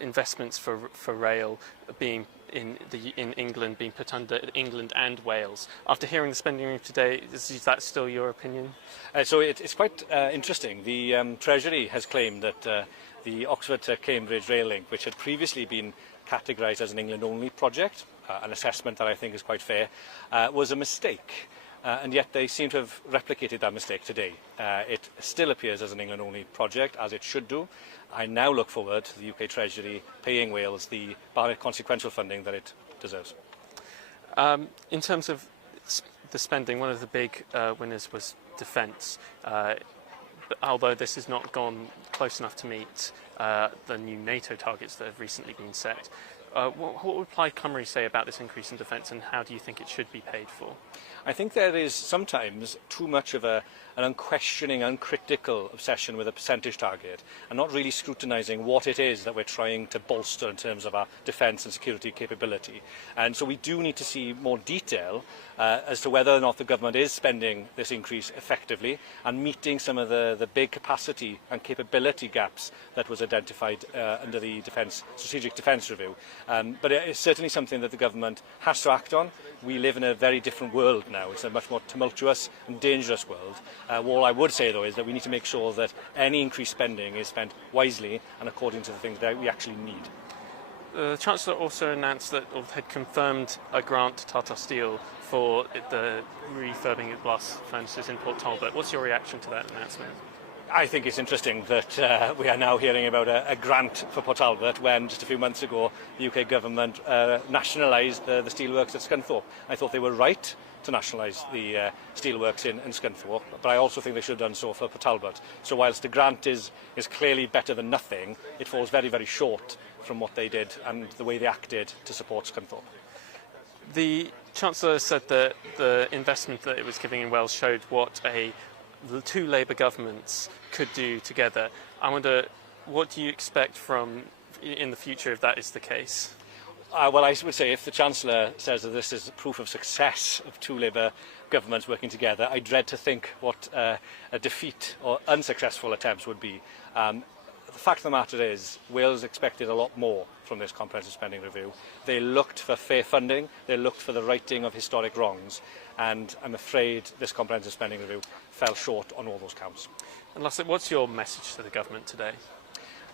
investments for rail being in England being put under England and Wales. After hearing the spending review today, is that still your opinion? So it's quite interesting. The Treasury has claimed that the Oxford to Cambridge rail link, which had previously been categorised as an England-only project, an assessment that I think is quite fair, was a mistake. And yet they seem to have replicated that mistake today. It still appears as an England-only project, as it should do. I now look forward to the UK Treasury paying Wales the consequential funding that it deserves. In terms of the spending, one of the big winners was defence. Although this has not gone close enough to meet the new NATO targets that have recently been set. What would Plaid Cymru say about this increase in defence, and how do you think it should be paid for? I think there is sometimes too much of an unquestioning, uncritical obsession with a percentage target and not really scrutinising what it is that we're trying to bolster in terms of our defence and security capability. And so we do need to see more detail as to whether or not the government is spending this increase effectively and meeting some of the big capacity and capability gaps that was identified under the Strategic Defence Review. But it is certainly something that the government has to act on. We live in a very different world now. It's a much more tumultuous and dangerous world. All I would say, though, is that we need to make sure that any increased spending is spent wisely and according to the things that we actually need. The Chancellor also announced that, or had confirmed, a grant to Tata Steel for the refurbing of blast furnaces in Port Talbot. What's your reaction to that announcement? I think it's interesting that we are now hearing about a grant for Port Talbot when just a few months ago the UK government nationalised the steelworks at Scunthorpe. I thought they were right to nationalise the steelworks in Scunthorpe, but I also think they should have done so for Port Talbot. So whilst the grant is clearly better than nothing, it falls very, very short from what they did and the way they acted to support Scunthorpe. The Chancellor said that the investment that it was giving in Wales showed what the two Labour governments could do together. I wonder, what do you expect in the future if that is the case? Well, I would say if the Chancellor says that this is proof of success of two Labour governments working together, I dread to think what a defeat or unsuccessful attempts would be. The fact of the matter is, Wales expected a lot more from this comprehensive spending review. They looked for fair funding, they looked for the righting of historic wrongs, and I'm afraid this comprehensive spending review fell short on all those counts. And lastly, what's your message to the government today?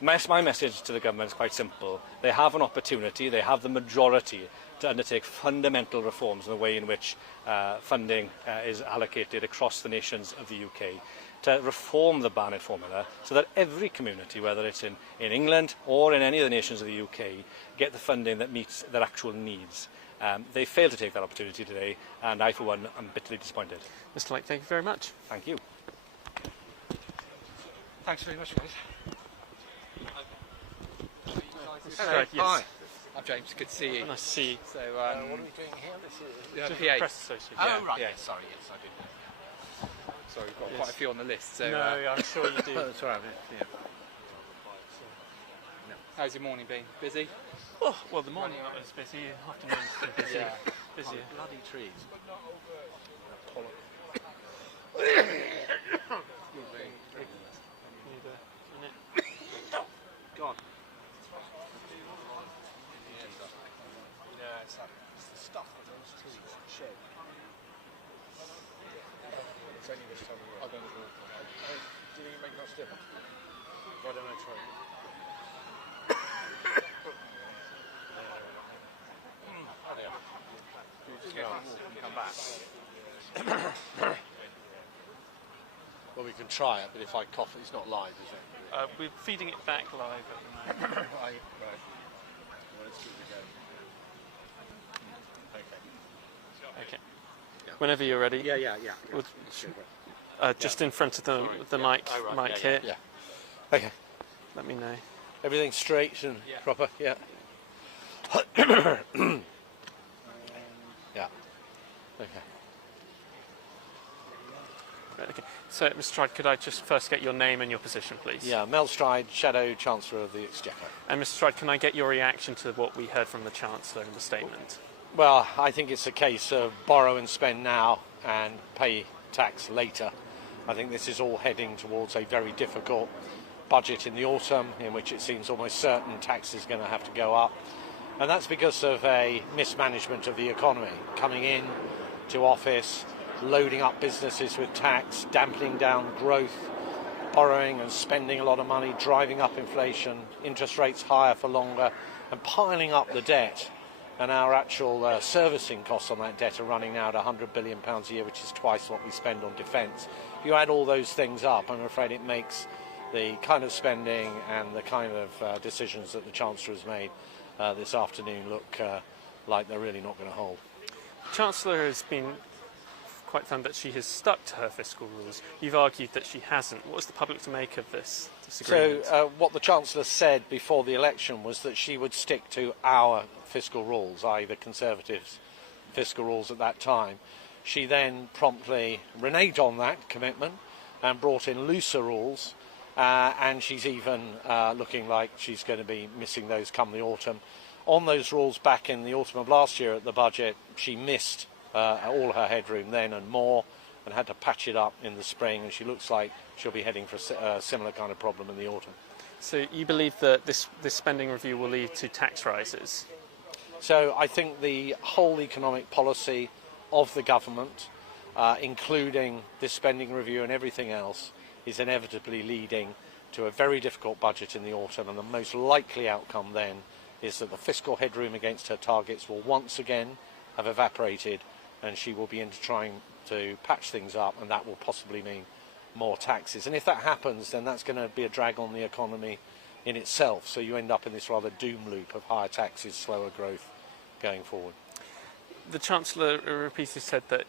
My message to the government is quite simple. They have an opportunity, they have the majority to undertake fundamental reforms in the way in which funding is allocated across the nations of the UK, to reform the Barnett formula so that every community, whether it's in England or in any of the nations of the UK, get the funding that meets their actual needs. They failed to take that opportunity today, and I, for one, am bitterly disappointed. Mr. Lake, thank you very much. Thank you. Thanks very much, guys. Hello. Yes. Hi. I'm James. Good to see you. Nice to see you. So, what are we doing here? This is PA. Press Association. Oh, right. Yeah. Yes, sorry, yes, I did. Sorry, we've got quite a few on the list. So, No, I'm sure you do. That's all right. Yeah. How's your morning been? Busy? Oh, well, the morning was busy, afternoon's been busy. Yeah. Busier. Bloody trees. God. Yeah, it's the stuff of those trees shed. It's only this time of year. I don't know. Do you think it makes much difference? I don't know, try it. Just go and walk and come back. Well, we can try it, but if I cough, it's not live, is it? We're feeding it back live at the moment. Right. Well, let's give it a go. Okay. Whenever you're ready. Yeah. Just in front of the mic here. Yeah. Okay. Let me know. Everything straight and proper? Yeah. Yeah. Okay. Right, okay. So, Mr. Stride, could I just first get your name and your position, please? Yeah, Mel Stride, Shadow Chancellor of the Exchequer. And Mr. Stride, can I get your reaction to what we heard from the Chancellor in the statement? Well, I think it's a case of borrow and spend now and pay tax later. I think this is all heading towards a very difficult budget in the autumn, in which it seems almost certain tax is going to have to go up. And that's because of a mismanagement of the economy, coming in to office, loading up businesses with tax, dampening down growth, borrowing and spending a lot of money, driving up inflation, interest rates higher for longer, and piling up the debt. And our actual servicing costs on that debt are running now at £100 billion a year, which is twice what we spend on defence. If you add all those things up, I'm afraid it makes the kind of spending and the kind of decisions that the Chancellor has made this afternoon look like they're really not going to hold. The Chancellor has been quite firm that she has stuck to her fiscal rules. You've argued that she hasn't. What's the public to make of this disagreement? So what the Chancellor said before the election was that she would stick to our fiscal rules, i.e. the Conservatives' fiscal rules at that time. She then promptly reneged on that commitment and brought in looser rules, and she's even looking like she's going to be missing those come the autumn. On those rules back in the autumn of last year at the budget, she missed all her headroom then and more, and had to patch it up in the spring, and she looks like she'll be heading for a similar kind of problem in the autumn. So you believe that this spending review will lead to tax rises? So I think the whole economic policy of the government, including this spending review and everything else, is inevitably leading to a very difficult budget in the autumn, and the most likely outcome then is that the fiscal headroom against her targets will once again have evaporated, and she will be into trying to patch things up, and that will possibly mean more taxes. And if that happens, then that's going to be a drag on the economy in itself, so you end up in this rather doom loop of higher taxes, slower growth going forward. The Chancellor repeatedly said that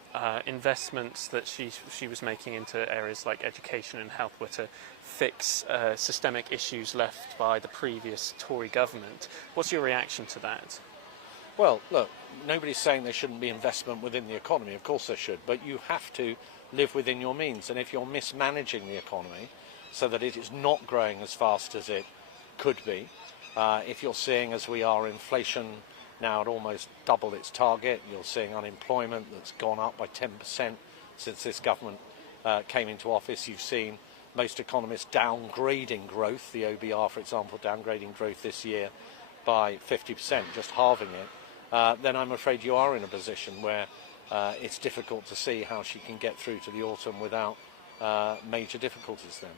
investments that she was making into areas like education and health were to fix systemic issues left by the previous Tory government. What's your reaction to that? Well, look, nobody's saying there shouldn't be investment within the economy. Of course there should, but you have to live within your means. And if you're mismanaging the economy so that it is not growing as fast as it could be, if you're seeing, as we are, inflation now at almost double its target, you're seeing unemployment that's gone up by 10% since this government came into office. You've seen most economists downgrading growth, the OBR, for example, downgrading growth this year by 50%, just halving it, then I'm afraid you are in a position where it's difficult to see how she can get through to the autumn without major difficulties then.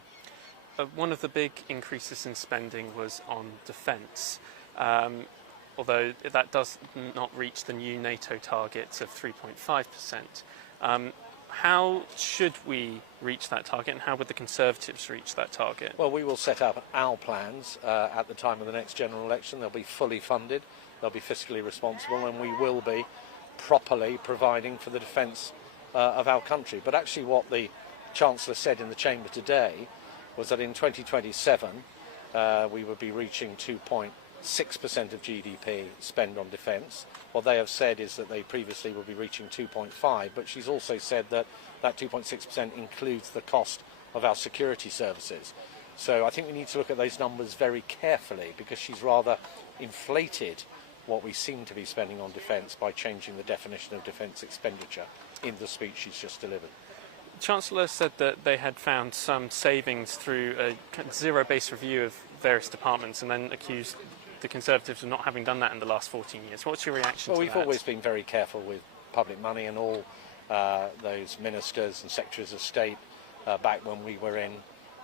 One of the big increases in spending was on defence, although that does not reach the new NATO targets of 3.5%. How should we reach that target, and how would the Conservatives reach that target? Well, we will set up our plans at the time of the next general election. They'll be fully funded, they'll be fiscally responsible, and we will be properly providing for the defence of our country. But actually what the Chancellor said in the Chamber today was that in 2027 we would be reaching 2.6% of GDP spend on defence. What they have said is that they previously will be reaching 2.5, but she's also said that that 2.6% includes the cost of our security services. So I think we need to look at those numbers very carefully, because she's rather inflated what we seem to be spending on defence by changing the definition of defence expenditure in the speech she's just delivered. The Chancellor said that they had found some savings through a zero-based review of various departments, and then accused the Conservatives of not having done that in the last 14 years. What's your reaction to that? Well, we've always been very careful with public money, and all those ministers and secretaries of state back when we were in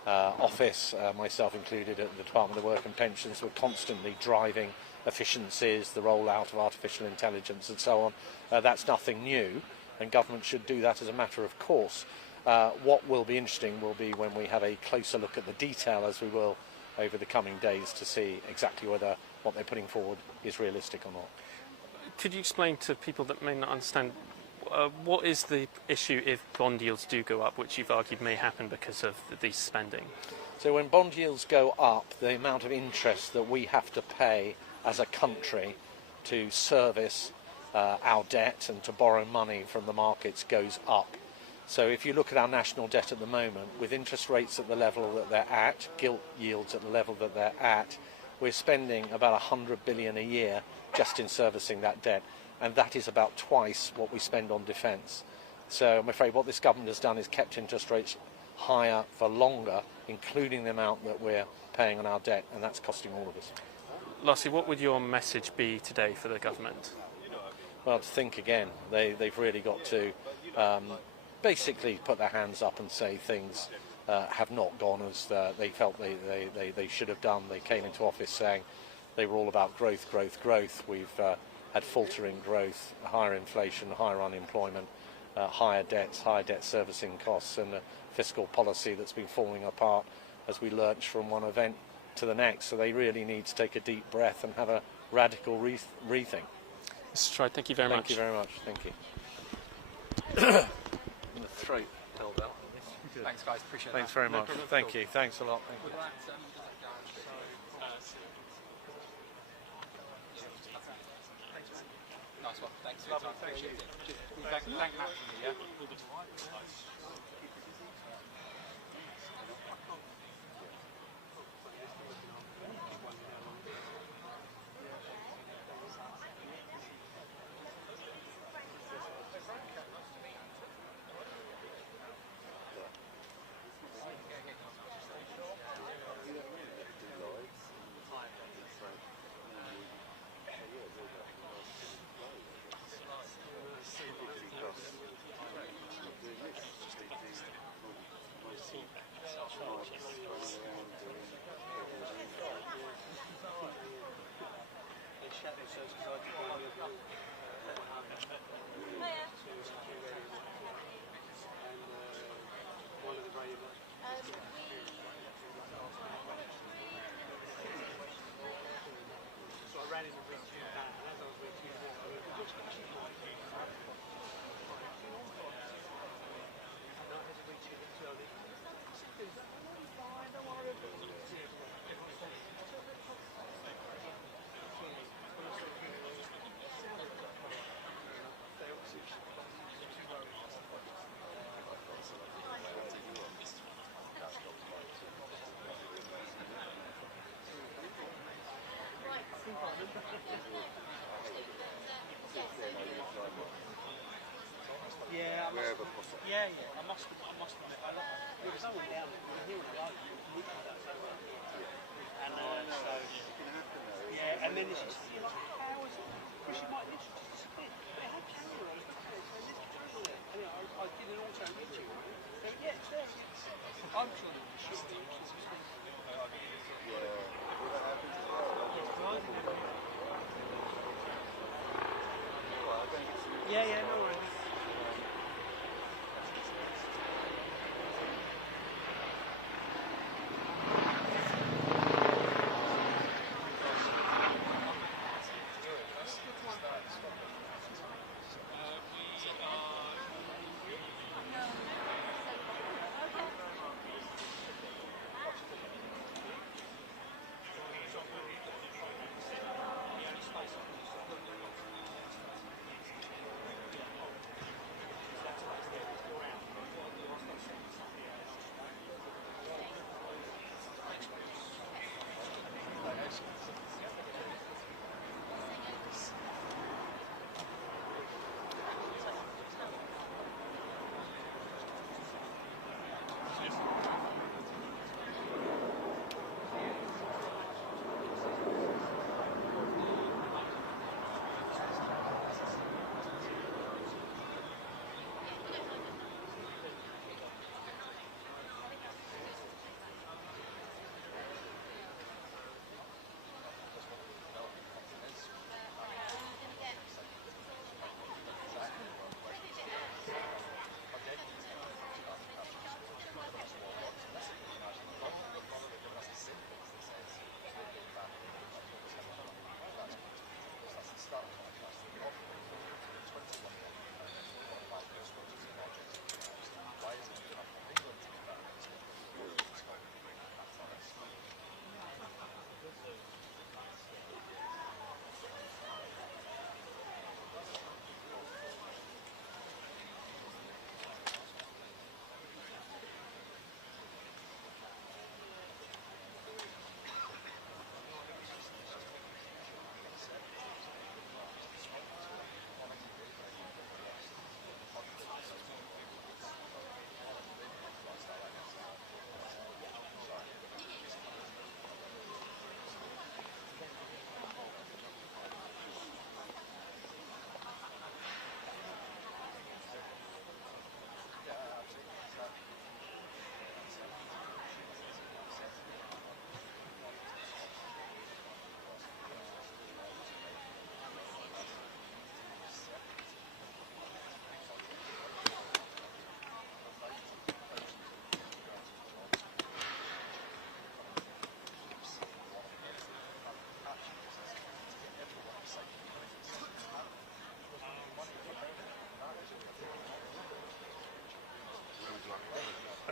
office, myself included at the Department of Work and Pensions, were constantly driving efficiencies, the rollout of artificial intelligence and so on. That's nothing new, and government should do that as a matter of course. What will be interesting will be when we have a closer look at the detail, as we will over the coming days, to see exactly whether what they're putting forward is realistic or not. Could you explain to people that may not understand, what is the issue if bond yields do go up, which you've argued may happen because of these spending? So when bond yields go up, the amount of interest that we have to pay as a country to service our debt and to borrow money from the markets goes up. So if you look at our national debt at the moment, with interest rates at the level that they're at, gilt yields at the level that they're at, we're spending about 100 billion a year just in servicing that debt, and that is about twice what we spend on defence. So I'm afraid what this government has done is kept interest rates higher for longer, including the amount that we're paying on our debt, and that's costing all of us. lastly, what would your message be today for the government? Well, to think again. They've really got to basically put their hands up and say things have not gone as they felt they should have done. They came into office saying they were all about growth, growth, growth. We've had faltering growth, higher inflation, higher unemployment, higher debts, higher debt servicing costs, and a fiscal policy that's been falling apart as we lurch from one event to the next. So they really need to take a deep breath and have a radical rethink. Mr. Stride, thank you very much. Thank you very much. Thank you. The throat held out. Thanks, guys. Appreciate Thanks that. very No much. problem at Thank all. you. Thanks a lot. Thank you. Nice one. Thanks for your time. Appreciate it. Thank Matt for me, yeah? Yeah, I must admit, there was no one down here in the road. And so, yeah, and then it's just, you're like, how is it? Because you might literally just spit. They had camera on it, so literally, and I did an auto YouTube. So yeah, it's there. I'm sure it should be. Yeah, no worries.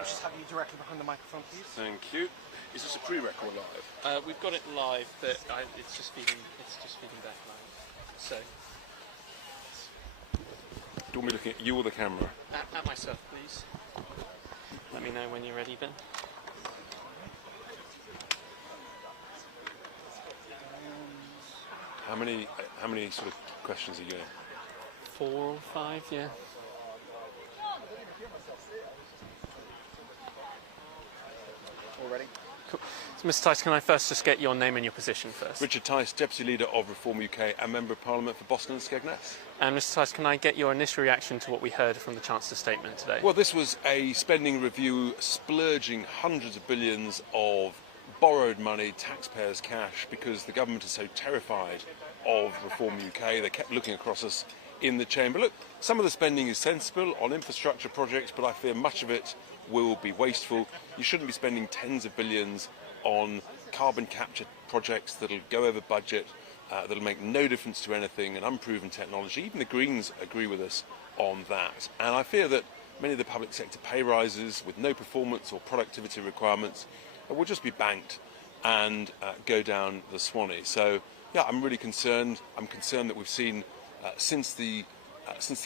just have you directly behind the microphone, please. Thank you. Is this a pre-record live? We've got it live, but it's just feeding back live. So. Do you want me looking at you or the camera? At myself, please. Let me know when you're ready, Ben. How many sort of questions are you in? 4 or 5, yeah. All ready? Cool. So, Mr. Tice, can I first just get your name and your position first? Richard Tice, Deputy Leader of Reform UK and Member of Parliament for Boston and Skegness. And Mr. Tice, can I get your initial reaction to what we heard from the Chancellor's statement today? Well, this was a spending review splurging hundreds of billions of borrowed money, taxpayers' cash, because the government is so terrified of Reform UK. They kept looking across us in the chamber. Look, some of the spending is sensible on infrastructure projects, but I fear much of it will be wasteful. You shouldn't be spending tens of billions on carbon capture projects that'll go over budget, that'll make no difference to anything, an unproven technology. Even the Greens agree with us on that. And I fear that many of the public sector pay rises with no performance or productivity requirements will just be banked and go down the Swanee. So, yeah, I'm really concerned. I'm concerned that we've seen since the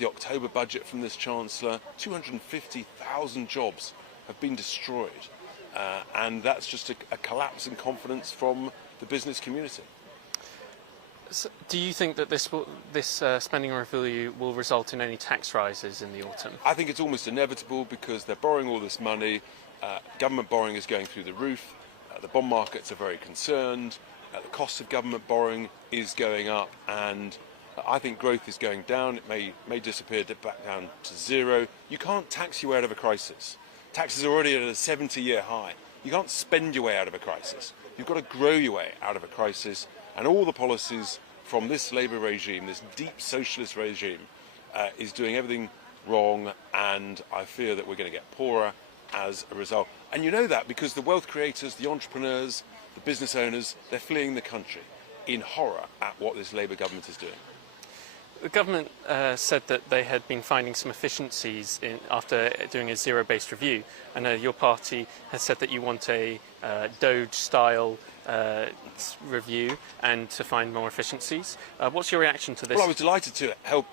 October budget from this Chancellor, 250,000 jobs have been destroyed. And that's just a collapse in confidence from the business community. So do you think that this spending review will result in any tax rises in the autumn? I think it's almost inevitable because they're borrowing all this money. Government borrowing is going through the roof. The bond markets are very concerned. The cost of government borrowing is going up, and I think growth is going down. It may disappear back down to zero. You can't tax your way out of a crisis. Taxes are already at a 70-year high. You can't spend your way out of a crisis. You've got to grow your way out of a crisis. And all the policies from this Labour regime, this deep socialist regime, is doing everything wrong. And I fear that we're going to get poorer as a result. And you know that because the wealth creators, the entrepreneurs, the business owners, they're fleeing the country in horror at what this Labour government is doing. The government said that they had been finding some efficiencies after doing a zero-based review. I know your party has said that you want a Doge-style review and to find more efficiencies. What's your reaction to this? Well, I was delighted to help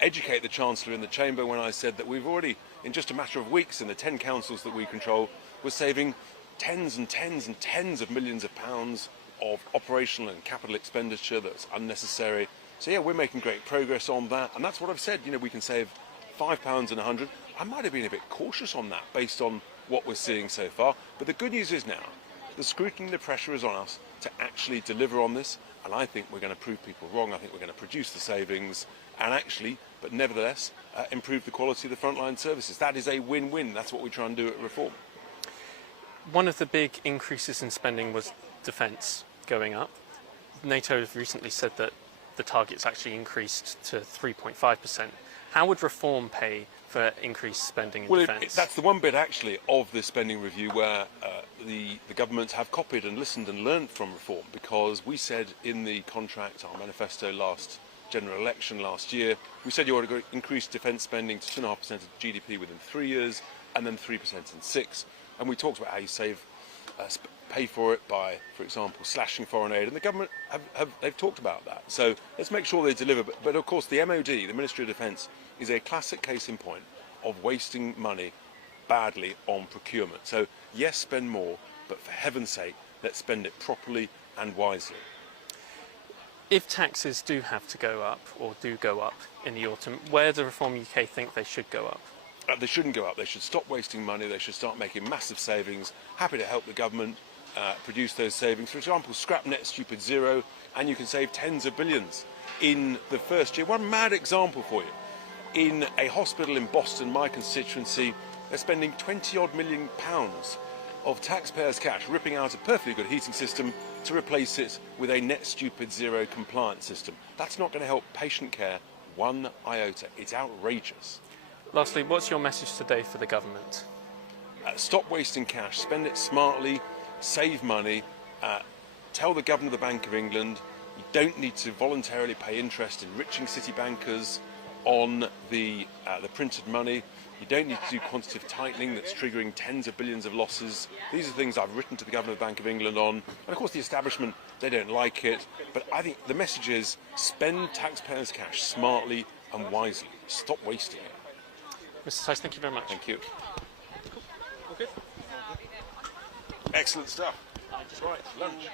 educate the Chancellor in the Chamber when I said that we've already, in just a matter of weeks, in the 10 councils that we control, we're saving tens and tens and tens of millions of pounds of operational and capital expenditure that's unnecessary. So yeah, we're making great progress on that, and that's what I've said. You know, we can save £5 and 100. I might have been a bit cautious on that based on what we're seeing so far. But the good news is now, the scrutiny, the pressure is on us to actually deliver on this, and I think we're going to prove people wrong. I think we're going to produce the savings and actually, but nevertheless, improve the quality of the frontline services. That is a win-win. That's what we try and do at Reform. One of the big increases in spending was defence going up. NATO has recently said that the target's actually increased to 3.5%. How would Reform pay for increased spending in defence? That's the one bit actually of this spending review where the government have copied and listened and learned from Reform, because we said in the contract, our manifesto last general election last year, we said you ought to increase defence spending to 2.5% of GDP within 3 years and then 3% in 6. And we talked about how you pay for it by, for example, slashing foreign aid, and the government they've talked about that. So let's make sure they deliver. But of course, the MOD, the Ministry of Defence, is a classic case in point of wasting money badly on procurement. So yes, spend more, but for heaven's sake, let's spend it properly and wisely. If taxes do have to go up, or do go up in the autumn, where does Reform UK think they should go up? They shouldn't go up. They should stop wasting money. They should start making massive savings. Happy to help the government produce those savings. For example, scrap net stupid zero, and you can save tens of billions in the first year. One mad example for you. In a hospital in Boston, my constituency, they're spending £20-odd million of taxpayers' cash ripping out a perfectly good heating system to replace it with a net stupid zero compliance system. That's not going to help patient care one iota. It's outrageous. Lastly, what's your message today for the government? Stop wasting cash, spend it smartly, save money, tell the Governor of the Bank of England you don't need to voluntarily pay interest enriching city bankers. on the printed money. You don't need to do quantitative tightening that's triggering tens of billions of losses. These are things I've written to the Governor of the Bank of England on. And of course the establishment, they don't like it. But I think the message is spend taxpayers' cash smartly and wisely. Stop wasting it. Mr. Tice, thank you very much. Thank you. Okay. Excellent stuff. Right, lunch.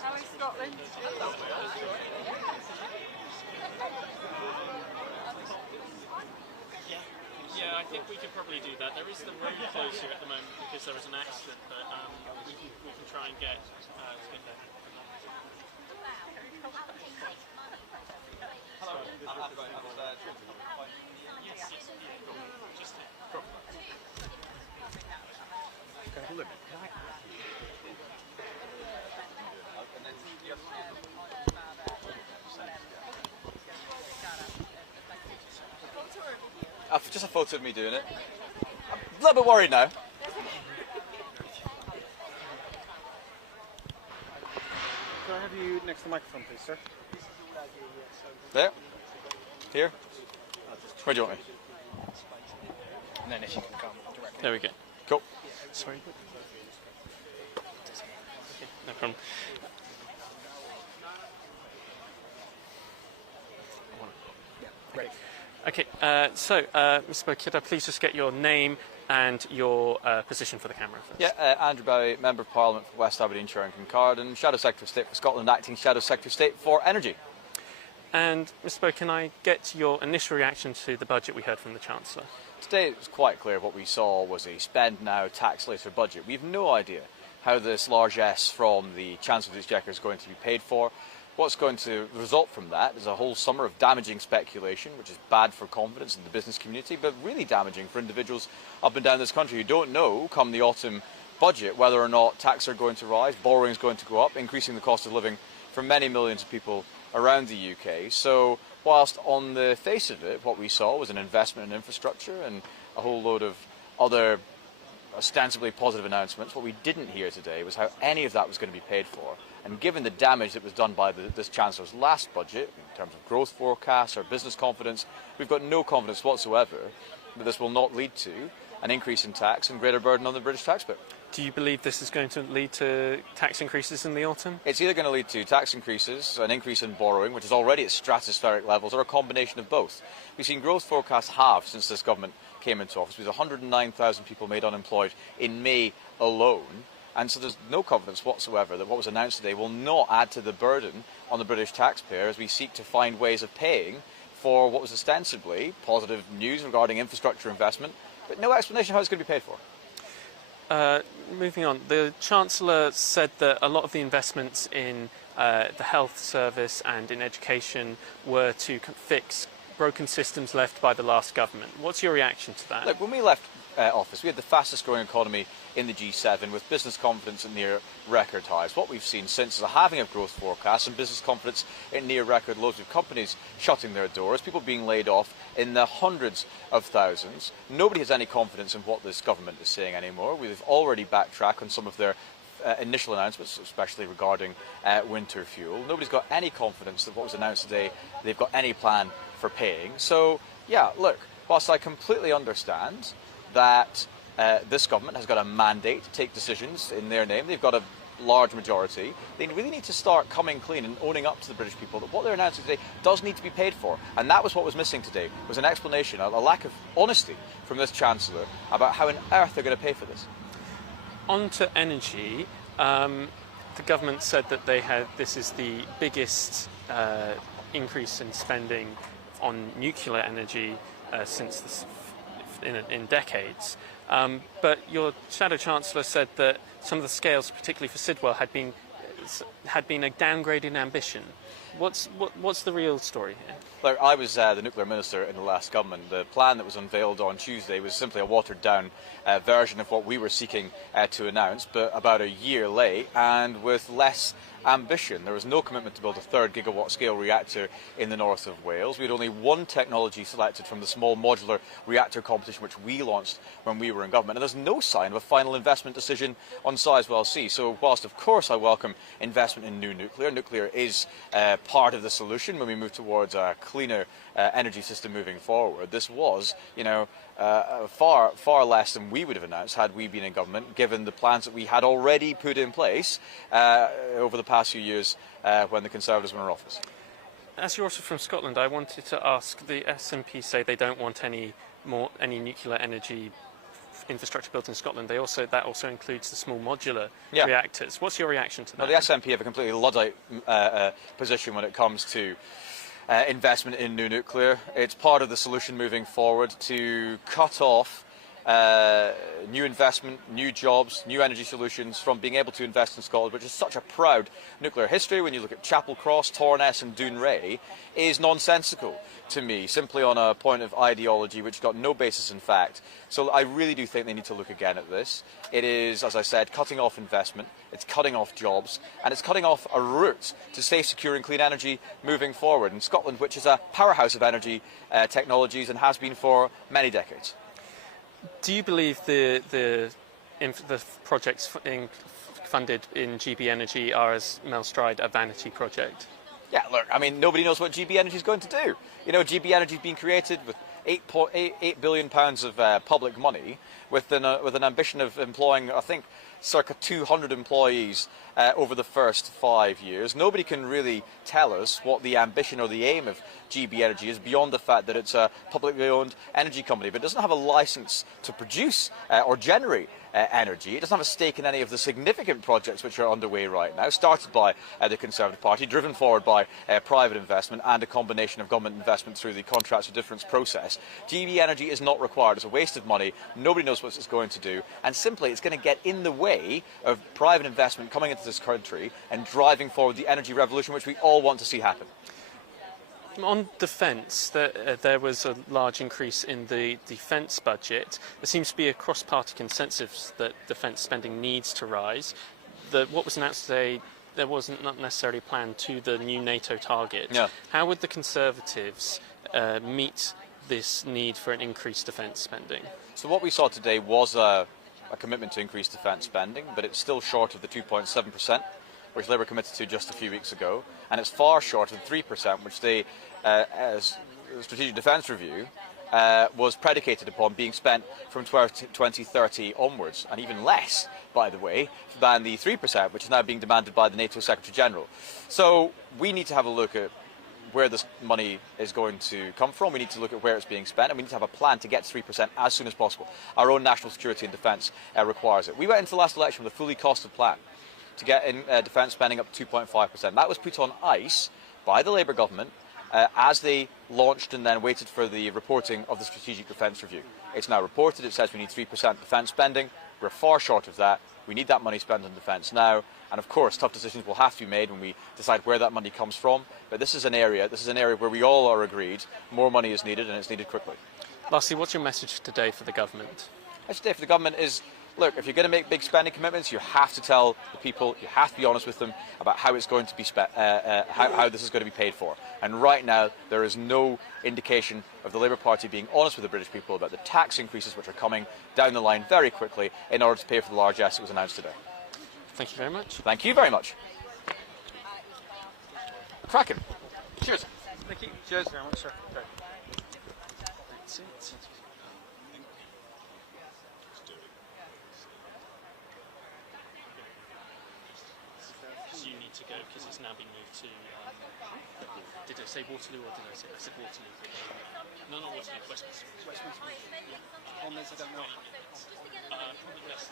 How is Scotland? Yeah, I think we can probably do that. There is the road closed here at the moment because there was an accident, but we can try and get in there. Just Just a photo of me doing it. I'm a little bit worried now. Can I have you next to the microphone, please, sir? There. Here. Where do you want me? And then if you can come directly. There we go. Cool. Sorry. Okay, no problem. Great. Okay, so Mr. Bowe, could I please just get your name and your position for the camera first? Yeah, Andrew Bowie, Member of Parliament for West Aberdeenshire and Kincardine, Shadow Secretary of State for Scotland, Acting Shadow Secretary of State for Energy. And Mr. Bowe, can I get your initial reaction to the budget we heard from the Chancellor? Today it was quite clear what we saw was a spend now, tax later budget. We have no idea how this largesse from the Chancellor of the Exchequer is going to be paid for. What's going to result from that is a whole summer of damaging speculation, which is bad for confidence in the business community, but really damaging for individuals up and down this country who don't know, come the autumn budget, whether or not taxes are going to rise, borrowing is going to go up, increasing the cost of living for many millions of people around the UK. So whilst on the face of it, what we saw was an investment in infrastructure and a whole load of other ostensibly positive announcements, what we didn't hear today was how any of that was going to be paid for. And given the damage that was done by this Chancellor's last budget, in terms of growth forecasts or business confidence, we've got no confidence whatsoever that this will not lead to an increase in tax and greater burden on the British taxpayer. Do you believe this is going to lead to tax increases in the autumn? It's either going to lead to tax increases, an increase in borrowing, which is already at stratospheric levels, or a combination of both. We've seen growth forecasts halve since this government came into office, with 109,000 people made unemployed in May alone. And so there's no confidence whatsoever that what was announced today will not add to the burden on the British taxpayer as we seek to find ways of paying for what was ostensibly positive news regarding infrastructure investment, but no explanation how it's going to be paid for. Moving on, the Chancellor said that a lot of the investments in the health service and in education were to fix broken systems left by the last government. What's your reaction to that? Look, when we left office, we had the fastest growing economy in the G7 with business confidence at near record highs. What we've seen since is a halving of growth forecasts and business confidence at near record lows, with companies shutting their doors, people being laid off in the hundreds of thousands. Nobody has any confidence in what this government is saying anymore. We've already backtracked on some of their initial announcements, especially regarding winter fuel. Nobody's got any confidence that what was announced today, they've got any plan for paying. So, yeah, look, whilst I completely understand that this government has got a mandate to take decisions in their name, they've got a large majority, they really need to start coming clean and owning up to the British people that what they're announcing today does need to be paid for. And that was what was missing today, was an explanation, a lack of honesty from this Chancellor about how on earth they're going to pay for this. On to energy, the government said that this is the biggest increase in spending on nuclear energy since in decades. But your Shadow Chancellor said that some of the scales, particularly for Sidwell, had been a downgrade in ambition. What's the real story here? Look, I was the nuclear minister in the last government. The plan that was unveiled on Tuesday was simply a watered-down version of what we were seeking to announce, but about a year late and with less ambition. There was no commitment to build a 3rd gigawatt scale reactor in the north of Wales. We had only one technology selected from the small modular reactor competition which we launched when we were in government, and there's no sign of a final investment decision on Sizewell C. So whilst of course I welcome investment in new nuclear is part of the solution when we move towards a cleaner energy system moving forward. This was, far less than we would have announced had we been in government, given the plans that we had already put in place over the past few years when the Conservatives were in office. As you're also from Scotland, I wanted to ask, the SNP say they don't want any nuclear energy infrastructure built in Scotland. That also includes the small modular reactors. What's your reaction to that? Well, the SNP have a completely Luddite position when it comes to investment in new nuclear. It's part of the solution moving forward to cut off new investment, new jobs, new energy solutions from being able to invest in Scotland, which is such a proud nuclear history. When you look at Chapel Cross, Torness and Dounreay, is nonsensical to me, simply on a point of ideology which got no basis in fact. So I really do think they need to look again at this. It is, as I said, cutting off investment, it's cutting off jobs, and it's cutting off a route to safe, secure and clean energy moving forward in Scotland, which is a powerhouse of energy technologies and has been for many decades. Do you believe the projects funded in GB Energy are, as Mel Stride, a vanity project? Yeah, look, I mean, nobody knows what GB Energy is going to do. GB Energy has been created with £8 billion of public money, with an ambition of employing, I think, circa 200 employees over the first 5 years. Nobody can really tell us what the ambition or the aim of GB Energy is beyond the fact that it's a publicly owned energy company, but it doesn't have a license to produce or generate energy. It doesn't have a stake in any of the significant projects which are underway right now, started by the Conservative Party, driven forward by private investment and a combination of government investment through the Contracts for Difference process. GB Energy is not required. It's a waste of money. Nobody knows what it's going to do, and simply it's going to get in the way of private investment coming into this country and driving forward the energy revolution which we all want to see happen. On defence, there was a large increase in the defence budget. There seems to be a cross-party consensus that defence spending needs to rise. What was announced today, there wasn't not necessarily a plan to the new NATO target. Yeah. How would the Conservatives meet this need for an increased defence spending? So what we saw today was a commitment to increase defence spending, but it's still short of the 2.7%, which Labour committed to just a few weeks ago, and it's far short of the 3%, which they, as the Strategic Defence Review, was predicated upon being spent from 2030 onwards, and even less, by the way, than the 3%, which is now being demanded by the NATO Secretary-General. So we need to have a look at where this money is going to come from. We need to look at where it's being spent, and we need to have a plan to get to 3% as soon as possible. Our own national security and defence requires it. We went into the last election with a fully costed plan to get in defence spending up to 2.5%. That was put on ice by the Labour government as they launched and then waited for the reporting of the Strategic Defence Review. It's now reported. It says we need 3% defence spending. We're far short of that. We need that money spent on defence now. And of course, tough decisions will have to be made when we decide where that money comes from. But this is an area where we all are agreed more money is needed, and it's needed quickly. Lastly, what's your message today for the government? My message today for the government is, look, if you're going to make big spending commitments, you have to tell the people, you have to be honest with them about how it's going to be how this is going to be paid for. And right now, there is no indication of the Labour Party being honest with the British people about the tax increases which are coming down the line very quickly in order to pay for the largesse that was announced today. Thank you very much. Thank you very much. Cracking. Cheers. Thank you. Cheers very much, sir. That's it. to go because it's now been moved to. Did I say Waterloo or did I say Waterloo? No, not Waterloo. Westminster. Westminster. Yeah. On this, I don't know. Probably west.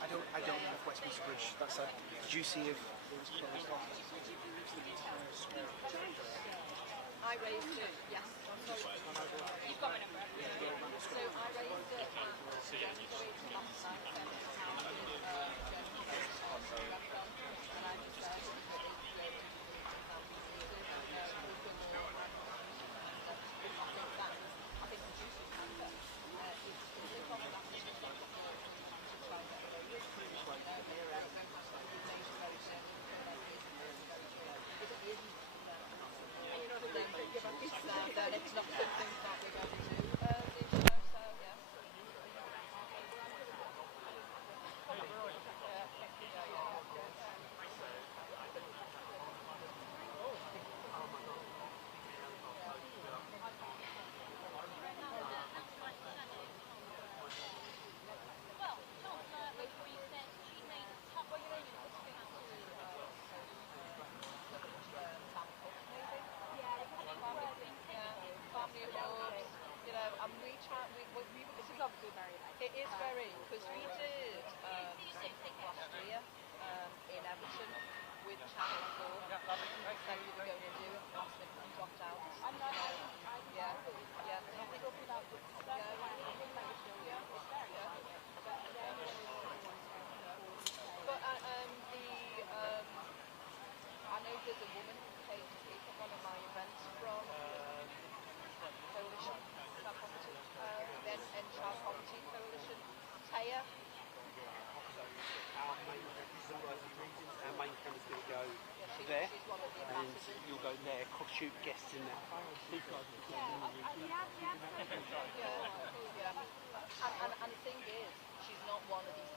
I don't know if Westminster Bridge. That's a. Did you see if it was closed off? I raised it, yes. Sorry. You've got my number. So I raised it January last night. Then it's not something that we're going to do this year, so yeah. This is obviously very late. It is very, because we did something last year in Everton with Channel 4 that we were going to do and last minute we dropped out. Yeah. But I know there's a woman who came to speak at one of my events from Coalition Child Poverty, then and Child Poverty Coalition, Taya. Our main camera's going to go there, and you'll go there, shoot guests in there. And the thing is, she's not one of these